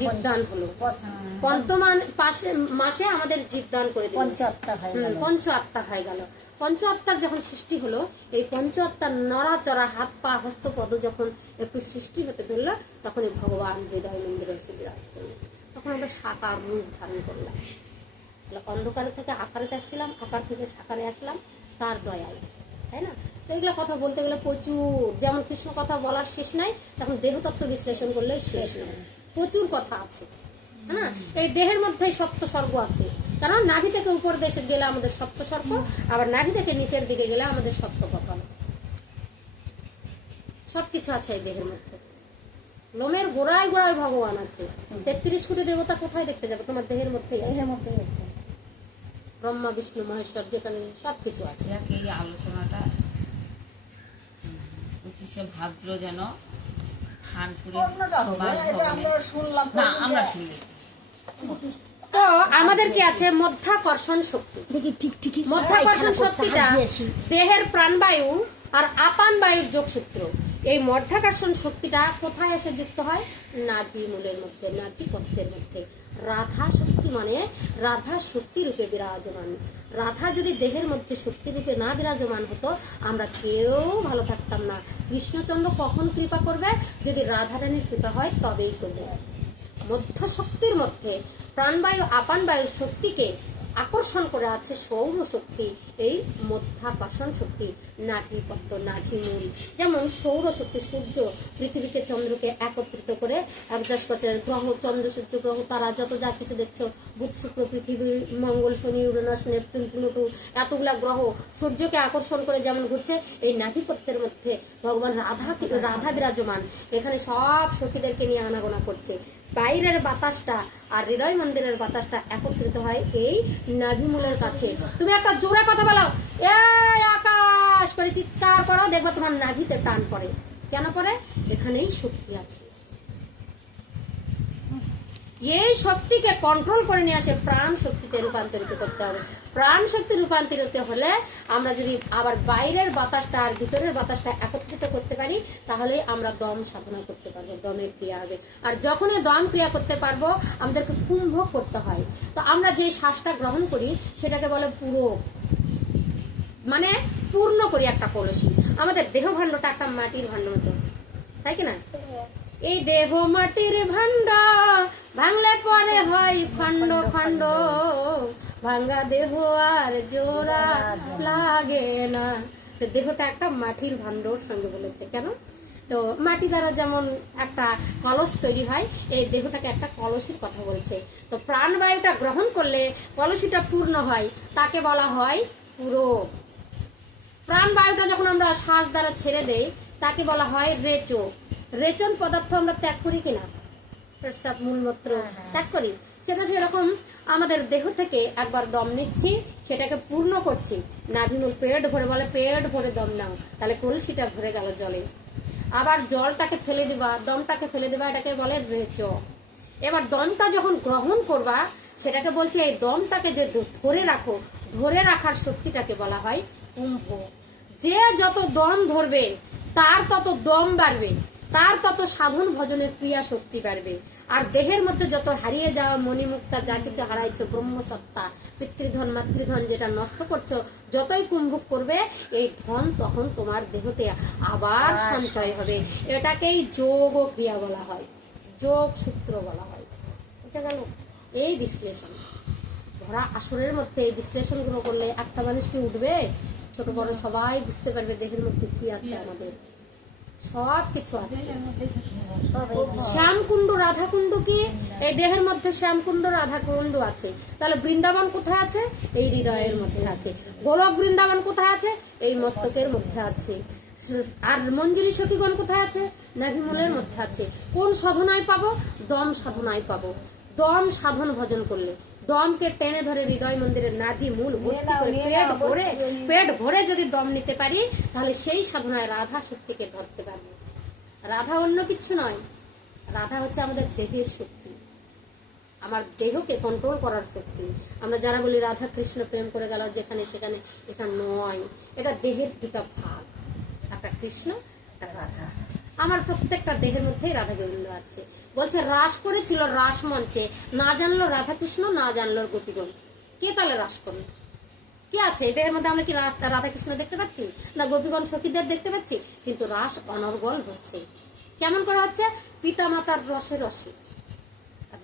জীবদান হলো, মাসে আমাদের জীবদান করে দিল, পঞ্চ আত্মা হয়ে গেল। পঞ্চ আত্মার যখন সৃষ্টি হলো, এই পঞ্চ আত্মার নড়াচড়া হাত পা হস্ত পদ যখন একটু সৃষ্টি হতে ধরলো, তখন এই ভগবান হৃদয় মন্দিরে এসে বিরাজ করলো। তখন আমরা সাকার রূপ ধারণ করলাম। অন্ধকার থেকে আকারে আসছিলাম, আকার থেকে সাকারে আসলাম তার দয়ায়, তাই না? তো এগুলো কথা বলতে গেলে প্রচুর, যেমন কৃষ্ণ কথা বলার শেষ নাই, তখন দেহতত্ত্ব বিশ্লেষণ করলে শেষ নাই, প্রচুর কথা আছে। হ্যাঁ, এই দেহের মধ্যেই সপ্ত স্বর্গ আছে। কারণ নাভি থেকে উপর দেশে গেলে আমাদের সপ্ত স্বর্গ, আবার নাভি থেকে নিচের দিকে গেলে আমাদের সপ্ত পতন। সবকিছু আছে এই দেহের মধ্যে। লোমের গোড়ায় গোড়ায় ভগবান আছে। 33 কোটি দেবতা কোথায় দেখতে যাবে? তোমার দেহের মধ্যে, এর মধ্যে হয়েছে। ব্রহ্মা বিষ্ণু মহেশ্বর যেখানে সবকিছু আছে। যাক, এই আলোচনাটা 25শে ভাদ্র যেন খানপুরে অন্যটা হবে, এটা আমরা শুনলাম না, আমরা শুনি। তো আমাদের কি আছে? মধ্যাকর্ষণ শক্তি। দেখি টিকটিকি মধ্যাকর্ষণ শক্তিটা দেহের প্রাণবায়ু আর আপান বায়ুর যোগসূত্র। এই মধ্যাকর্ষণ শক্তিটা কোথায় এসে যুক্ত হয়? নাভি মূলের মধ্যে, নাভি পথের মধ্যে। রাধা শক্তি মানে রাধা শক্তি রূপে বিরাজমান। রাধা যদি দেহের মধ্যে শক্তি রূপে না বিরাজমান হতো, আমরা কেউ ভালো থাকতাম না। কৃষ্ণচন্দ্র কখন কৃপা করবে? যদি রাধারানীর কৃপা হয় তবেই করবে। মধ্য শক্তির মধ্যে প্রাণবায়ু আপান বায়ুর শক্তিকে আকর্ষণ করে আছে সৌর শক্তি, এই মধ্যাকর্ষণ শক্তি, নাভিপত্র, নাভিমূল। যেমন সৌর শক্তি, সূর্য পৃথিবীকে চন্দ্রকে একত্রিত করে অ্যাডজাস্ট করছে। গ্রহ, চন্দ্র, সূর্য, গ্রহ, তারা যত যা কিছু দেখছো, বুধ, শুক্র, পৃথিবী, মঙ্গল, শনি, ইউরেনাস, নেপচুন, প্লুটো, এতগুলা গ্রহ সূর্যকে আকর্ষণ করে যেমন ঘুরছে, এই নাভিপত্যের মধ্যে ভগবান রাধা বিরাজমান। এখানে সব সখীদেরকে নিয়ে আনাগোনা করছে। বাইরের বাতাসটা আর হৃদয় মন্দিরের বাতাসটা একত্রিত হয় এই নাভিমূলের কাছে। তুমি একটা জোরে কথা বলো, এই আকাশ করে চিৎকার করো, দেখবে তোমার নাভিতে টান পড়ে। কেন পড়ে? এখানেই শক্তি আছে। এই শক্তিকে কন্ট্রোল করে নিয়ে আসে প্রাণ শক্তিতে রূপান্তরিত করতে হবে। প্রাণ শক্তি রূপান্তরিত হলে আমরা যদি আবার বাইরের বাতাসটা আর ভিতরের বাতাসটা একত্রিত করতে পারি, তাহলে আমরা দম সাধনা করতে পারবো, দমের ক্রিয়া হবে। আর যখনই দম ক্রিয়া করতে পারবো, আমাদেরকে কুম্ভ করতে হয়। তো আমরা যে শ্বাসটা গ্রহণ করি সেটাকে বলে পুরো, মানে পূর্ণ করি একটা কলসি। আমাদের দেহ ভাণ্ডটা একটা মাটির ভাণ্ড মতো, তাই কি না? এই দেহ মাটির ভাণ্ড, ভাঙলে পরে হয় খণ্ড খণ্ড, ভাঙ্গা দেহ আর জোড়া লাগে না। তো দেহটা একটা মাটির ভাণ্ডর সঙ্গে বলেছে। কেন? তো মাটি দ্বারা যেমন একটা কলস তৈরি হয়, এই দেহটাকে একটা কলসির কথা বলছে। তো প্রাণবায়ুটা গ্রহণ করলে কলসিটা পূর্ণ হয়, তাকে বলা হয় পুরো। প্রাণবায়ুটা যখন আমরা শ্বাস দ্বারা ছেড়ে দেই, তাকে বলা হয় রেচো। রেচন পদার্থ আমরা ত্যাগ করি কিনা? প্রস্রাব, মূলমূত্র ত্যাগ করি। সেটা সেরকম আমাদের দেহ থেকে একবার দম নিচ্ছি, সেটাকে পূর্ণ করছি। নাভিমূল পেট ভরে বলে, পেট ভরে দম নাও, তাহলে কলসিটা ভরে গেল জলে। আবার জলটাকে ফেলে দিবা, দমটাকে ফেলে দিবা, এটাকে বলে রেচ। এবার দমটা যখন গ্রহণ করবা, সেটাকে বলছে এই দমটাকে যে ধরে রাখো, ধরে রাখার শক্তিটাকে বলা হয় কুম্ভ। যে যত দম ধরবে তার তত দম বাড়বে, তার তত সাধন ভজনের ক্রিয়া শক্তি বাড়বে। আর দেহের মধ্যে যত হারিয়ে যাওয়া মণিমুক্তা, যা কিছু হারাইছো, ব্রহ্মসত্তা, পিতৃধন, মাতৃধন যেটা নষ্ট করছো, যতই কুম্ভক করবে এই ধন তখন তোমার দেহতে আবার সঞ্চয় হবে। এটাকেই যোগ ও ক্রিয়া বলা হয়, যোগ সূত্র বলা হয়। বুঝা গেল? এই বিশ্লেষণ ভরা আসরের মধ্যে এই বিশ্লেষণগুলো করলে একটা মানুষ কি উঠবে? ছোট বড় সবাই বুঝতে পারবে দেহের মধ্যে কি আছে। আমাদের সব কিছু আছে। শ্যামকুণ্ড, রাধাকুণ্ড কি? এই দেহের মধ্যে শ্যামকুণ্ড, রাধাকুণ্ড আছে। তাহলে বৃন্দাবন কোথায় আছে? এই হৃদয়ের মধ্যে আছে। গোলক বৃন্দাবন কোথায় আছে? এই মস্তকের মধ্যে আছে। আর মঞ্জুরি সখীগণ কোথায় আছে? নাভিমূলের মধ্যে আছে। কোন সাধনায় পাবো? দম সাধনায় পাবো। দম সাধন ভজন করলে, দমকে টেনে ধরে হৃদয় মন্দিরের নাভি মূল ভর্তি করে পেট ভরে যদি দম নিতে পারি, তাহলে সেই সাধনায় রাধা শক্তিকে ধরতে পারবো। রাধা অন্য কিছু নয়, রাধা হচ্ছে আমাদের দেহের শক্তি, আমার দেহকে কন্ট্রোল করার শক্তি। আমরা যারা বলি রাধা কৃষ্ণ প্রেম করে গেল যেখানে সেখানে, এটা নয়। এটা দেহের দুটা ভাগ, একটা কৃষ্ণ, একটা রাধা। আমার প্রত্যেকটা দেহের মধ্যেই রাধা গোবিন্দ আছে। বলছে রাস করেছিল রাস মঞ্চে, না জানলো রাধা কৃষ্ণ, না জানলো গোপীগণ। কে তাহলে রাস করলো? কি আছে এই দেহের মধ্যে? আমরা কি রাধা কৃষ্ণ দেখতে পাচ্ছি না? গোপীগণ সখীদের দেখতে পাচ্ছি? কিন্তু রাস অনর্গল হচ্ছে। কেমন করে হচ্ছে? পিতা মাতার রসে রসে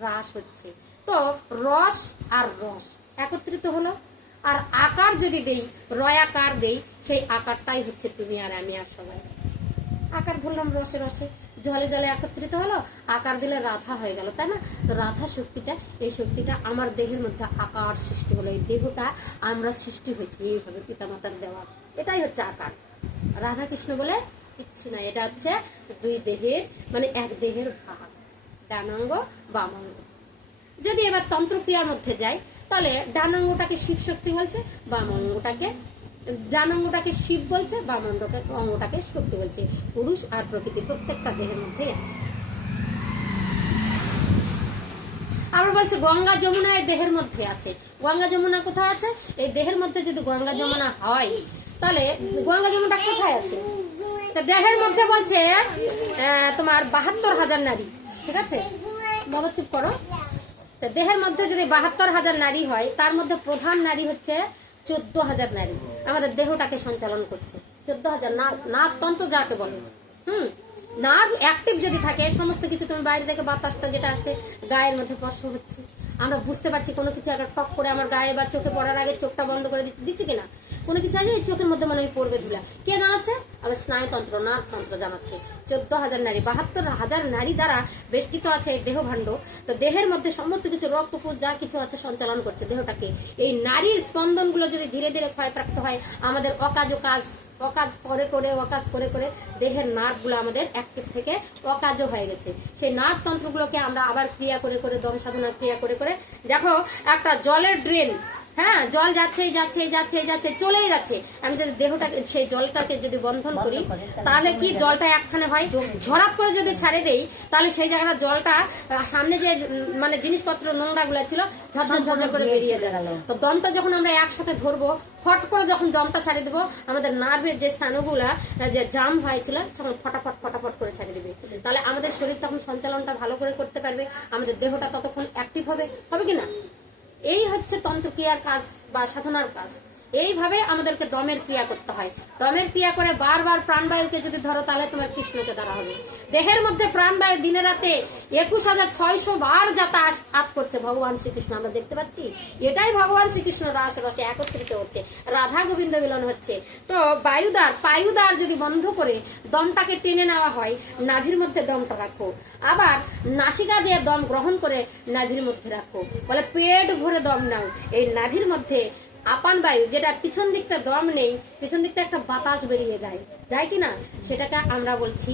রাস হচ্ছে। তো রস আর রস একত্রিত হলো। আর আকার যদি দেই, রয়াকার দেই, সেই আকারটাই হচ্ছে তুমি আর আমি আর সবাই। আকার ধরলাম রসে রসে, জলে জলে একত্রিত হলো, আকার দিলে রাধা হয়ে গেল, তাই না? তো রাধা শক্তিটা, এই শক্তিটা আমার দেহের মধ্যে আকার সৃষ্টি হলো। এই দেহটা আমরা সৃষ্টি হয়েছি এইভাবে পিতামাতার দেওয়া, এটাই হচ্ছে আকার। রাধা কৃষ্ণ বলে কিচ্ছু না, এটা হচ্ছে দুই দেহের মানে এক দেহের ভাগ, ডানাঙ্গ বামাঙ্গ। যদি এবার তন্ত্রক্রিয়ার মধ্যে যাই তাহলে ডানাঙ্গটাকে শিব শক্তি বলছে, বামাঙ্গটাকে ডানাঙ্গটাকে শিব বলছে, অঙ্গটাকে শক্তি বলছে। পুরুষ আর প্রকৃতি প্রত্যেকটা দেহের মধ্যেই আছে। আবার বলছে গঙ্গা যমুনা এই দেহের মধ্যে আছে। গঙ্গা যমুনা কোথায় আছে? এই দেহের মধ্যে যদি গঙ্গা যমুনা হয় তাহলে গঙ্গা যমুনা কোথায় আছে? তা দেহের মধ্যে বলছে তোমার 72,000 নারী, ঠিক আছে বাবা চুপ করো। তা দেহের মধ্যে যদি 72,000 নারী হয় তার মধ্যে প্রধান নারী হচ্ছে 14,000 নারী আমাদের দেহটাকে সঞ্চালন করছে। 14,000 নাক তন্ত্র যাকে বলে। নার্ভ অ্যাক্টিভ যদি থাকে সমস্ত কিছু, তুমি বাইরে থেকে বাতাসটা যেটা আসছে গায়ের মধ্যে স্পর্শ হচ্ছে, আমরা বুঝতে পারছি কোনো কিছু একটা টক করে আমার গায়ে বা চোখে পড়ার আগে চোখটা বন্ধ করে দিচ্ছি কিনা, কোনো কিছু আছে এই চোখের মধ্যে মনে হয় পড়বে ধুলা, কে জানাচ্ছে? আমার স্নায়ুতন্ত্র, নার্ভতন্ত্র জানাচ্ছে। 14,000 নারী, 72,000 নারী দ্বারা বেষ্টিত আছে এই দেহভাণ্ড। তো দেহের মধ্যে সমস্ত কিছু রক্তপুষ যা কিছু আছে সঞ্চালন করছে দেহটাকে। এই নারীর স্পন্দনগুলো যদি ধীরে ধীরে ক্ষয়প্রাপ্ত হয় আমাদের অকাজ করে করে দেহের নার্ভগুলো আমাদের অ্যাক্টিভ থেকে অকাজও হয়ে গেছে। সেই নার্ভ তন্ত্রগুলোকে আমরা আবার ক্রিয়া করে করে দম সাধনা ক্রিয়া করে করে, দেখো একটা জলের ড্রেন, হ্যাঁ জল যাচ্ছে চলেই যাচ্ছে। আমি যদি দেহটাকে সেই জলটাকে যদি বন্ধন করি তাহলে কি জলটা একখানে হয়, ঝরাত করে যদি ছাড়ে দেই তাহলে সেই জায়গাটা জলটা সামনে যে মানে জিনিসপত্র নোংরা গুলা ছিল ঝরঝর করে বেরিয়ে যায়। তো দমটা যখন আমরা একসাথে ধরবো, ফট করে যখন দমটা ছাড়িয়ে দেবো আমাদের নার্ভের যে স্থানগুলা যে জাম হয়েছিল তখন ফটাফট করে ছাড়িয়ে দেবে। তাহলে আমাদের শরীর তখন সঞ্চালনটা ভালো করে করতে পারবে, আমাদের দেহটা ততক্ষণ অ্যাক্টিভ হবে কিনা। এই হচ্ছে তন্ত্রক্রিয়ার কাজ বা সাধনার কাজ। এইভাবে আমাদেরকে দমের ক্রিয়া করতে হয়। দমের ক্রিয়া করে বারবার প্রাণবায়ুকে যদি ধরো তাহলে তোমার কৃষ্ণকে ধরা হবে। দেহের মধ্যে প্রাণবায়ু দিনে রাতে 21,600 বার যাতায়াত করছে ভগবান শ্রীকৃষ্ণ, আমরা দেখতে পাচ্ছি। এটাই ভগবান শ্রীকৃষ্ণ রাস রসে একত্রিত হচ্ছে, রাধা গোবিন্দ মিলন হচ্ছে। তো পায়ুদার যদি বন্ধ করে দমটাকে টেনে নেওয়া হয়, নাভির মধ্যে দমটা রাখো, আবার নাসিকা দিয়ে দম গ্রহণ করে নাভির মধ্যে রাখো। বলে পেট ভরে দম নাও। এই নাভির মধ্যে আপান বায়ু, যেটা পিছন দিকটা দম নেই, পিছন দিকটা একটা বাতাস বেরিয়ে যায় কিনা, সেটাকে আমরা বলছি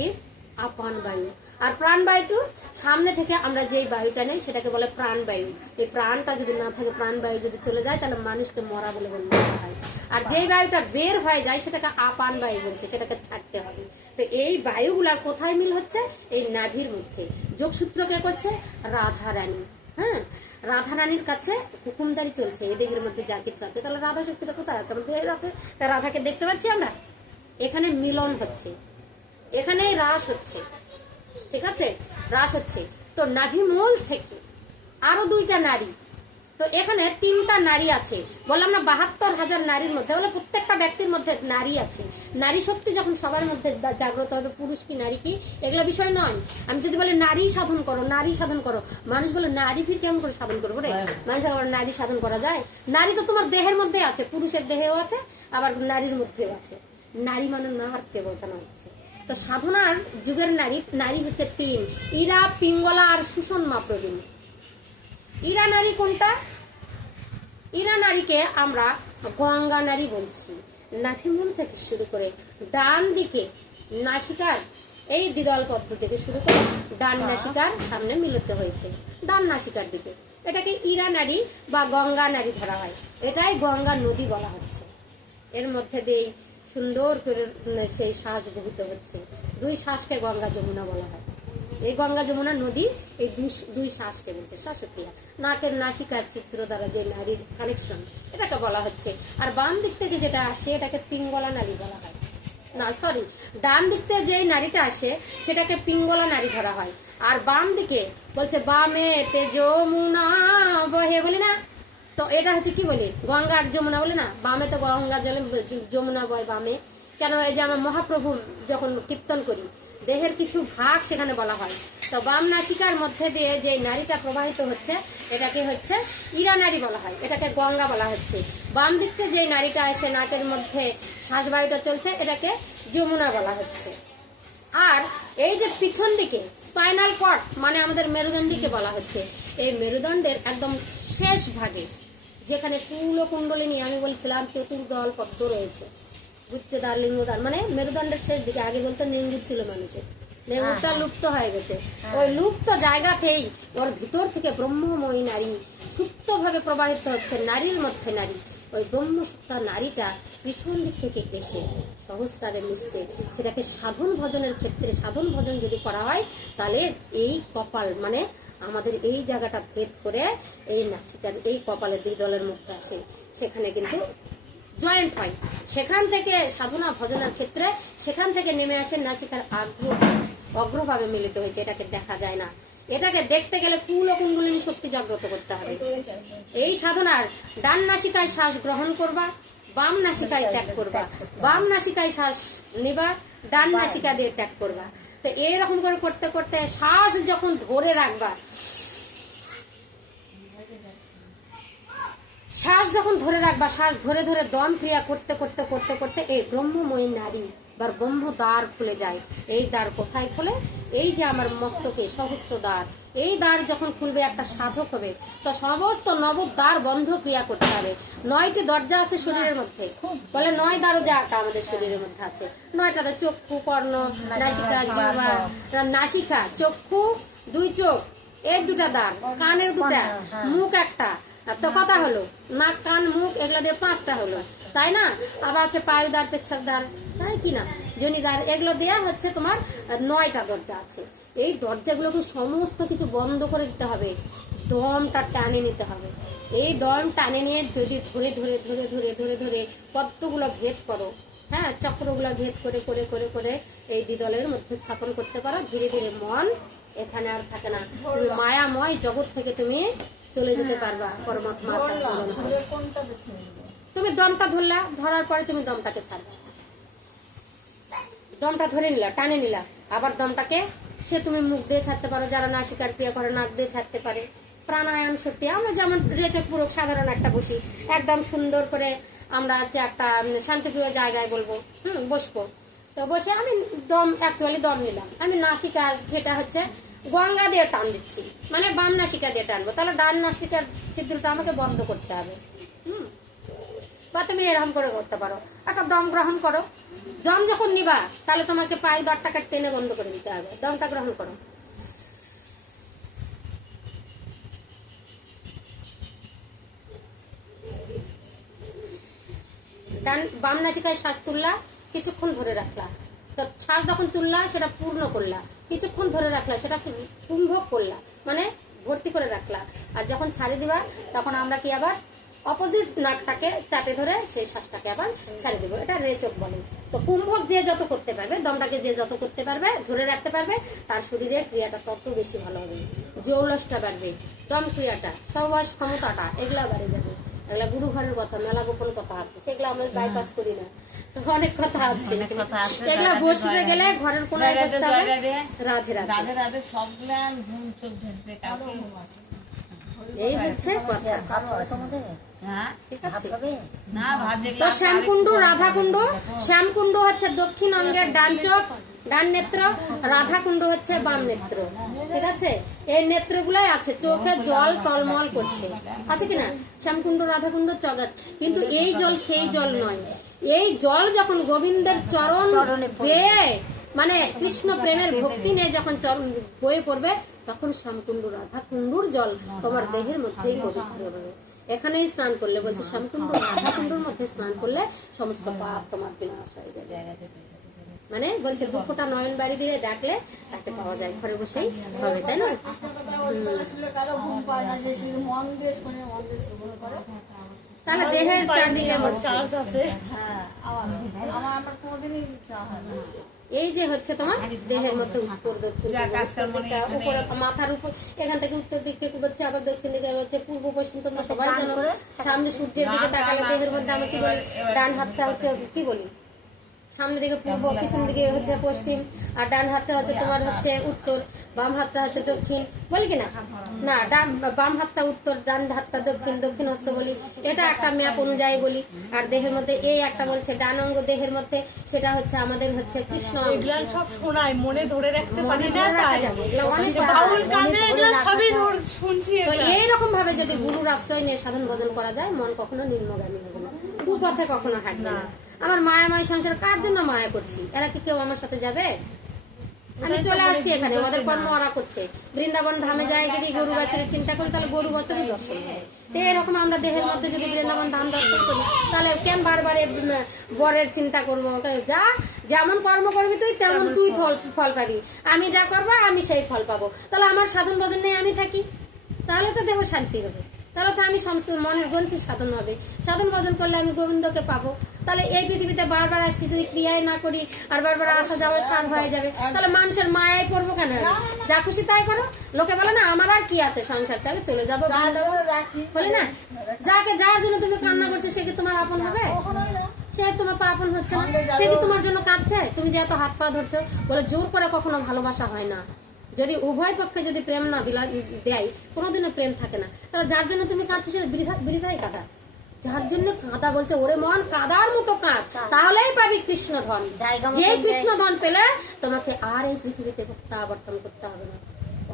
আপান বায়ু। আর প্রাণবায়ুটু সামনে থেকে আমরা যেই বায়ুটা নেই সেটাকে বলে প্রাণবায়ু। এই প্রাণটা যদি না থাকে, প্রাণবায়ু যদি চলে যায় তাহলে মানুষকে মরা বলে বলা হয়। আর যেই বায়ুটা বের হয়ে যায় সেটাকে আপান বায়ু বলছে, সেটাকে ছাড়তে হবে। তো এই বায়ুগুলার কোথায় মিল হচ্ছে? এই নাভির মধ্যে। যোগসূত্র কে করছে? রাধা রানী। হ্যাঁ, রাধা রানীর কাছে হুকুমদারি চলছে এই দেহের মধ্যে যা কিছু আছে। তাহলে রাধা শক্তিটা কোথায় আছে? আমাদের দেহের আছে। তা রাধাকে দেখতে পাচ্ছি আমরা, এখানে মিলন হচ্ছে, এখানেই রাস হচ্ছে, ঠিক আছে, রাস হচ্ছে। তো নাভি মূল থেকে আরো 2টা নারী, তো এখানে 3টা নারী আছে। বললাম না 72,000 নারীর মধ্যে, বলে প্রত্যেকটা ব্যক্তির মধ্যে নারী আছে। নারী শক্তি যখন সবার মধ্যে জাগ্রত হবে, পুরুষ কি নারী কি এগুলো বিষয় নয়। আমি যদি বলে নারী সাধন করো, মানুষ বলে নারী ফির কেমন করে সাধন করবো রে? মানুষ আবার নারী সাধন করা যায়? নারী তো তোমার দেহের মধ্যে আছে, পুরুষের দেহেও আছে, আবার নারীর মধ্যেও আছে। নারী মানে নারকে বোঝানো হচ্ছে। তো সাধনার যুগের নারী হচ্ছে 3, ইরা, পিঙ্গলা আর সুষমা প্রবীণ। ইরা নারী কোনটা? ইরা নারীকে আমরা গঙ্গা নারী বলছি। নাভিমূল থেকে শুরু করে ডান দিকে নাসিকার এই দ্বিদল পদ্ম থেকে শুরু করে ডান নাসিকার সামনে মিলিত হয়েছে, ডান নাসিকার দিকে, এটাকে ইরা নারী বা গঙ্গা নারী ধরা হয়। এটাই গঙ্গা নদী বলা হচ্ছে। এর মধ্যে দিয়ে সুন্দর করে সেই শ্বাস বহিত হচ্ছে। 2 শ্বাসকে গঙ্গা যমুনা বলা হয়। এই গঙ্গা যমুনা নদী এই দুই শ্বাসকে বলছে, শ্বাসক্রিয়া। নাকের নাসিকার চিত্র দ্বারা যে নারীর কানেকশন, এটাকে বলা হচ্ছে। আর বাম দিক থেকে যেটা আসে এটাকে পিঙ্গলা নারী বলা হয়। না সরি, ডান দিক থেকে যে নারীটা আসে সেটাকে পিঙ্গলা নারী ধরা হয়। আর বাম দিকে বলছে বামে তে যমুনা বহে, বলি না? তো এটা হচ্ছে কি বলি, গঙ্গার যমুনা বলে না? বামে তো গঙ্গা জলে যমুনা বয় বামে। কেন? এই যে আমরা মহাপ্রভুর যখন কীর্তন করি দেহের কিছু ভাগ সেখানে বলা হয়। তো বাম নাসিকার মধ্যে দিয়ে যে নারীটা প্রবাহিত হচ্ছে এটাকে হচ্ছে ইরা নারী বলা হয়, এটাকে গঙ্গা বলা হচ্ছে। বাম দিক থেকে যে নারীটা এসে নাকের মধ্যে শ্বাসবায়ুটা চলছে এটাকে যমুনা বলা হচ্ছে। আর এই যে পিছন দিকে স্পাইনাল কর্ড মানে আমাদের মেরুদণ্ডীকে বলা হচ্ছে। এই মেরুদণ্ডের একদম শেষ ভাগে যেখানে কুলকুণ্ডলিনী, আমি বলছিলাম চতুর্দল পদ্ম রয়েছে, গুচ্ছদার লিঙ্গদার, মানে মেরুদণ্ডের শেষ দিকে। আগে বলতো নেঙ্গুর ছিল মানুষের, নেঙ্গুরটা লুপ্ত হয়ে গেছে। ওই লুপ্ত জায়গাতেই ওর ভিতর থেকে ব্রহ্মময়ী নারী সুপ্তভাবে প্রবাহিত হচ্ছে, নারীর মধ্যে নারী। ওই ব্রহ্মসুপ্তা নারীটা পিছন দিক থেকে এসে সহস্রারে মিশছে। সেটাকে সাধন ভজনের ক্ষেত্রে, সাধন ভজন যদি করা হয় তাহলে এই কপাল, মানে আমাদের এই জায়গাটা ভেদ করে এই নাসিকার এই কপালের দুই দলের মধ্যে আসে, সেখানে কিন্তু জয়েন্ট হয়। সেখান থেকে সাধনা ভজনের ক্ষেত্রে সেখান থেকে নেমে আসে নাসিকার অগ্রভাবে মিলিত হয়েছে। এটাকে দেখা যায় না, এটাকে দেখতে গেলে ফুল ও কুণ্ডলিনী শক্তি জাগ্রত করতে হবে। এই সাধনার ডান নাসিকায় শ্বাস গ্রহণ করবা, বাম নাসিকায় ত্যাগ করবা, বাম নাসিকায় শ্বাস নিবা, ডান নাসিকা দিয়ে ত্যাগ করবা। তো এইরকম করে করতে করতে শ্বাস যখন ধরে রাখবা, শ্বাস যখন ধরে রাখবা, শ্বাস ধরে ধরে দম ক্রিয়া করতে করতে করতে করতে এই ব্রহ্মময়ী নারী বা ব্রহ্ম দ্বার খুলে যায়। এই দ্বার কোথায় খোলে? এই যে আমার মস্তকে সহস্র দ্বার, এই দ্বার যখন খুলবে একটা সাধক হবে, তো সমস্ত নবদ্বার বন্ধ ক্রিয়া করতে হবে। 9টি দরজা আছে শরীরের মধ্যে, বলে 9 দরজাটা আমাদের শরীরের মধ্যে আছে। 9টাতে চক্ষু, কর্ণ, নাসিকা, জিহ্বা, নাসিকা, চক্ষু, 2 চোখ, এর 2টা দ্বার, কানের 2টা, মুখ একটা, তো কথা হলো নাক, কান, মুখ, এগুলো দিয়ে 5টা হলো, তাই না? আবার আছে পায়ুদ্বার, পেচ্ছাপদ্বার, তাই কিনা, জনিদ্বার, এগুলো দেওয়া হচ্ছে তোমার 9টা দরজা আছে। এই দরজাগুলোকে সমস্ত কিছু বন্ধ করে দিতে হবে, দমটা টানে নিতে হবে। এই দম টানে নিয়ে যদি ধরে ধরে ধরে ধরে ধরে ধরে পদ্মগুলো ভেদ করো, হ্যাঁ, চক্রগুলো ভেদ করে করে করে করে এই দ্বিদলের মধ্যে স্থাপন করতে পারো, ধীরে ধীরে মন এখানে আর থাকে না। তুমি মায়াময় জগৎ থেকে তুমি চলে যেতে পারবা পরমাত্মার কাছে। তুমি দমটা ধরলা, ধরার পরে তুমি দমটাকে ছাড়বা, দমটা ধরে নিলা, টানে নিলা, আবার দমটাকে সে তুমি মুখ দিয়ে ছাড়তে পারো, যারা নাসিকার ক্রিয়া করে নাক দিয়ে ছাড়তে পারে। প্রাণায়াম শক্তি, আমরা যেমন রেচক পুরক সাধারণ একটা বসি, একদম সুন্দর করে আমরা যে একটা শান্তিপ্রিয় জায়গায় বলবো, বসবো, তো বসে আমি দম, অ্যাকচুয়ালি দম নিলাম, আমি নাসিকা যেটা হচ্ছে গঙ্গা দিয়ে টান দিচ্ছি, মানে বাম নাসিকা দিয়ে টানবো, তাহলে ডান নাসিকার ছিদ্রটা আমাকে বন্ধ করতে হবে। বা তুমি এরকম করে করতে পারো, একটা দম গ্রহণ করো, দম যখন নিবা তাহলে তোমাকে পায়ে দরটাকে টেনে বন্ধ করে দিতে হবে। দমটা গ্রহণ করো, ডান বাম নাসিকায় শ্বাস তুললা, কিছুক্ষণ ধরে রাখলা, তো শ্বাস যখন তুললা সেটা পূর্ণ করলা, কিছুক্ষণ ধরে রাখলা, সেটা কুম্ভক করলা, মানে ভর্তি করে রাখলা। আর যখন ছাড়ে দিবা তখন আমরা কি আবার অপোজিট নাকটাকে চাপে ধরে সেই শ্বাসটাকে আবার ছাড়ে দিব, এটা রেচক বলে। তো কুম্ভক যে যত করতে পারবে, দমটাকে যে যত করতে পারবে, ধরে রাখতে পারবে, তার শরীরের ক্রিয়াটা তত বেশি ভালো হবে, জৌলসটা বাড়বে, দম ক্রিয়াটা, সহবাস ক্ষমতাটা এগুলা বেড়ে যাবে। এগুলা গুরু ঘরের কথা, মেলা গোপন কথা আছে, সেগুলো আমরা বাইপাস করি না, তো অনেক কথা আছে, এগুলা বসতে গেলে ঘরের কোন অবস্থা হবে। রাধে রাধে রাধে রাধে, সবগুলান ঘুম চোখ ধরছে কাউকে। এই হচ্ছে কথা, হ্যাঁ ঠিক আছে। না ভাজে তো শ্যামকুণ্ড, রাধাকুণ্ড, শ্যামকুণ্ড হচ্ছে দক্ষিণ অঙ্গের ডান চোখ, ডান নেত্র, রাধাকুণ্ড হচ্ছে বাম নেত্র, ঠিক আছে। এই নেত্রগুলাই আছে, চোখে জল টলমল করছে, আছে কিনা? শ্যামকুণ্ড, রাধাকুণ্ড, চোখ আছে, কিন্তু এই জল সেই জল নয়। এই জল যখন গোবিন্দের চরণ বেয়ে, মানে কৃষ্ণ প্রেমের ভক্তি নিয়ে যখন চরণ বয়ে পড়বে, তখন শ্যামকুণ্ড, রাধাকুণ্ডুর জল তোমার দেহের মধ্যেই পবিত্র হবে। এখানেই স্নান করলে, বলছে শ্যামকুণ্ড, রাধাকুণ্ডুর মধ্যে স্নান করলে সমস্ত পাপ তোমার বিনাশ হয়ে যাবে। মানে বলছে 2 ফোঁটা নয়ন বাড়ি দিয়ে ডাকলে তাকে পাওয়া যায়, ঘরে বসেই হবে, তাই না? তাহলে দেহের চারদিকের মধ্যে এই যে হচ্ছে তোমার দেহের মধ্যে উত্তর দক্ষিণ, উপরে মাথার উপর, এখান থেকে উত্তর দিকে হচ্ছে, আবার দক্ষিণ দিকে হচ্ছে, পূর্ব পশ্চিম। তোমরা সবাই জানো, সামনে সূর্যের দিকে তাকালে দেহের মধ্যে আমরা কি বলি? ডান হাতটা হচ্ছে কি বলি? সামনের দিকে পূর্ব, পিছন দিকে হচ্ছে পশ্চিম, আর ডান হাতটা হচ্ছে তোমার হচ্ছে উত্তর, বাম হাতটা হচ্ছে দক্ষিণ, বলি কিনা? না, বাম হাতটা উত্তর, ডান হাতটা দক্ষিণ, দক্ষিণ হস্ত বলি, এটা একটা ম্যাপ অনুযায়ী বলি। আর দেহের মধ্যে এই একটা বলছে ডান অঙ্গ দেহের মধ্যে, সেটা হচ্ছে আমাদের হচ্ছে কৃষ্ণ অঙ্গ। সব শোনাই, মনে ধরে রাখতে পারি না, রাখা যাবে, এগুলো অনেক বাউল গানে এগুলো সবই শুনছি। তো এইরকম ভাবে যদি গুরুর আশ্রয় নিয়ে সাধন ভজন করা যায়, মন কখনো নিম্নগামী হবে না, কুপথে কখনো হাঁটবে না। আমার মায়াময় সংসার কার জন্য মায়া করছি? এরা কি কেউ আমার সাথে যাবে? আমি চলে আসছি এখানে, ওদের কর্ম ওরা করছে। বৃন্দাবন ধামে যায় যদি গরু বাছুরের চিন্তা করি, তাহলে গরু বাছুরই দর্শন হয়। তো এরকম আমরা দেহের মধ্যে যদি বৃন্দাবন ধাম দর্শন করি, তাহলে কেন বারবার বরের চিন্তা করবো? যা যেমন কর্ম করবি তুই, তেমন তুই ফল পাবি। আমি যা করবো আমি সেই ফল পাবো। তাহলে আমার সাধন ভজন নেই, আমি থাকি, তাহলে তো দেহ শান্তি হবে। তাহলে তো আমি মনের গ্রন্থির সাধন হবে। সাধন ভজন করলে আমি গোবিন্দকে পাবো। তাহলে এই পৃথিবীতে বারবার আসছি যদি ক্রিয়াই না করি, আর বারবার আসা যাওয়া সার হয়ে যাবে, তাহলে মানুষের মায়ায় পড়বো কেন? যা খুশি তাই করো। লোকে বলে না আমার আর কি আছে, সংসার চালে চলে যাবো, বলে না? যাকে যার জন্য তুমি কান্না করছো সে কি তোমার আপন হবে? সে তোমার তো আপন হচ্ছে না। সে কি তোমার জন্য কাঁদছে? তুমি যে এত হাত পা ধরছো, বলে জোর করে কখনো ভালোবাসা হয় না। যদি উভয় পক্ষে যদি প্রেম না দেয়, কোনোদিনও প্রেম থাকে না। তাহলে যার জন্য তুমি কাঁদছো সে বৃথাই কাঁদা। যার জন্য কাঁদা বলছে, ওরে মন কাদার মতো কাঁদ, তাহলেই পাবি কৃষ্ণ ধন। যে কৃষ্ণ ধন পেলে তোমাকে আর এই পৃথিবীতে প্রত্যাবর্তন করতে হবে না।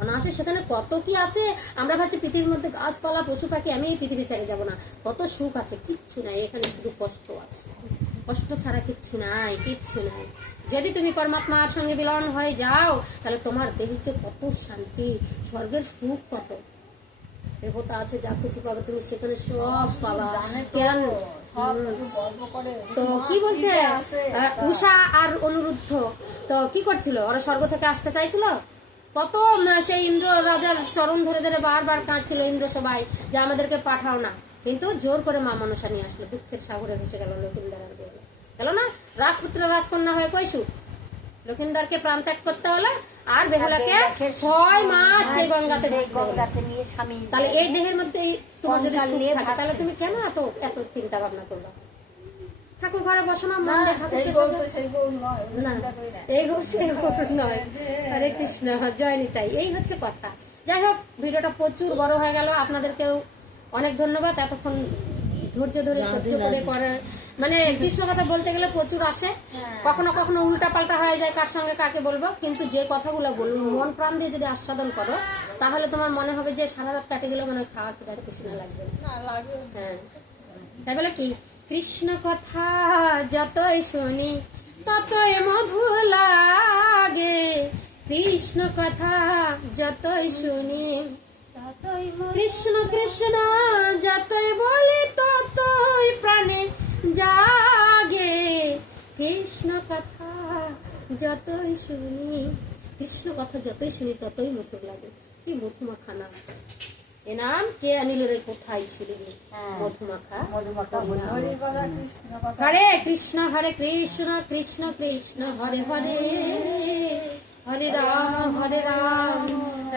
অনায়াসে সেখানে কত কি আছে। আমরা ভাবছি পৃথিবীর মধ্যে গাছপালা পশু পাখি, আমি এই পৃথিবী ছেড়ে যাবো না। কত সুখ আছে, কিচ্ছু নাই এখানে, শুধু কষ্ট আছে। কষ্ট ছাড়া কিচ্ছু নাই, কিচ্ছু নাই। যদি তুমি পরমাত্মার সঙ্গে মিলন হয়ে যাও, তাহলে তোমার দেহতে কত শান্তি, স্বর্গের সুখ কত। দেবতা আছে, যা কিছু পাবে তুমি সেখানে সব পাবা। কেন? তো কি বলছে উষা আর অনিরুদ্ধ, তো কি করছিল? ওরা স্বর্গ থেকে আসতে চাইছিল, কত সেই ইন্দ্র রাজার চরণ ধরে ধরে বারবার কাঁদছিল ইন্দ্র সবাই যে আমাদেরকে পাঠাও না। কিন্তু জোর করে মা মনসা নিয়ে আসলো। দুঃখের সাগরে ভেসে গেল লক্ষিন্দার আর বেহুলা। গেল না? রাজপুত্র রাজকন্যা হয়ে কৈশু লক্ষিন্দারকে প্রাণ ত্যাগ করতে হলো, আর বেহুলাকে 6 মাস সেই গঙ্গাতে নিয়ে স্বামী। তাহলে এই দেহের মধ্যে তোমার যদি সুখ থাকে, তাহলে তুমি কেন এত এত চিন্তা ভাবনা করবা? ঠাকুর ঘরে বসো না, মন দিয়ে ঠাকুরকে না, এই গো সেই গৌর নয়। হরে কৃষ্ণ, জয় নিতাই। এই হচ্ছে কথা। যাই হোক, ভিডিওটা প্রচুর বড় হয়ে গেল। আপনাদেরকেও অনেক ধন্যবাদ এতক্ষণ ধৈর্য ধরে সহ্য করে করার। মানে কৃষ্ণ কথা বলতে গেলে প্রচুর আসে, কখনো কখনো উল্টা পাল্টা হয়ে যায়, কার সঙ্গে কাকে বলবো। কিন্তু যে কথাগুলো বলবো মন প্রাণ দিয়ে যদি আস্বাদন করো, তাহলে তোমার মনে হবে যে সারা রাত কাটে গেলে মনে হয় খাওয়া কি কৃষ্ণ লাগবে। হ্যাঁ, তাই বলে কি, কৃষ্ণ কথা যতই শুনি ততই মধুর লাগে। কৃষ্ণ কথা যতই শুনি, কৃষ্ণ কৃষ্ণ যতই বলি ততই প্রাণে জাগে। কৃষ্ণ কথা যতই শুনি, কৃষ্ণ কথা যতই শুনি ততই মধুর লাগে। কি মধুমাখা নাম, এ নাম কে আনিল রে, কোথায় ছিল রে মধুমাখা। হরে কৃষ্ণ কৃষ্ণ কৃষ্ণ হরে হরে, হরে রাম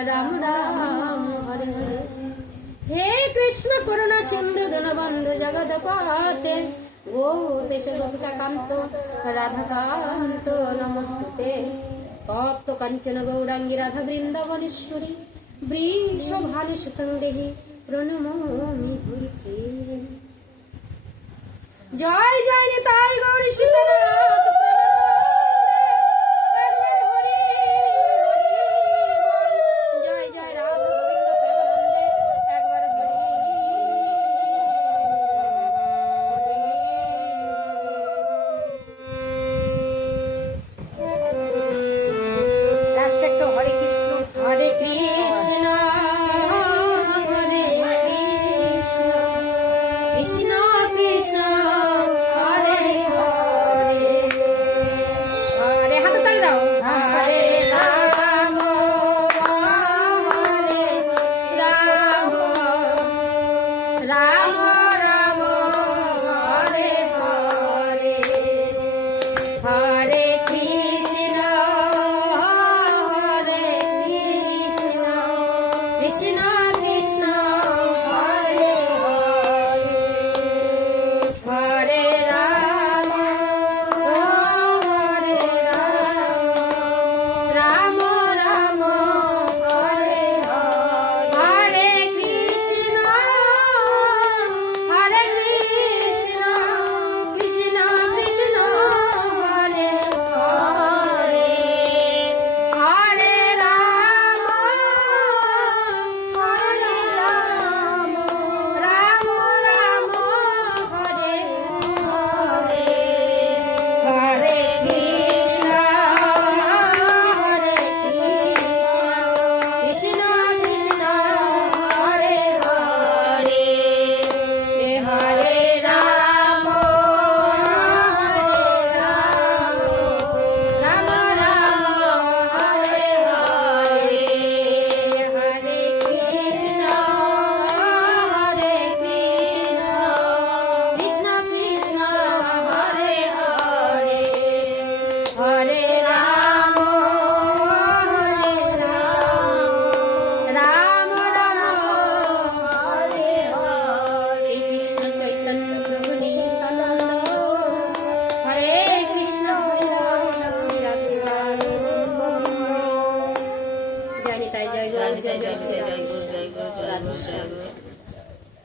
রাম রাম হরে হরে। হে কৃষ্ণ করুণা সিন্ধু দীনবন্ধু জগৎপতে, গোপেশ গোপিকা কান্ত রাধাকান্ত নমস্তুতে। তপ্ত কাঞ্চন গৌরাঙ্গী রাধা বৃন্দাবনেশ্বরী, বৃষভানু সুতং দেহি প্রণমামি হরিকে। জয় জয় নিতাই গৌর সীতানাথ। জয় জয় রাধা গোবিন্দ প্রেমানন্দে, একবার হরি। লাস্ট একটা হরে কৃষ্ণ। হরে কৃষ্ণ হরে কৃষ্ণ, কৃষ্ণ কৃষ্ণ হরে হরে, হরে হাতে তালি দাও। হরে রাম হরে রাম, রাম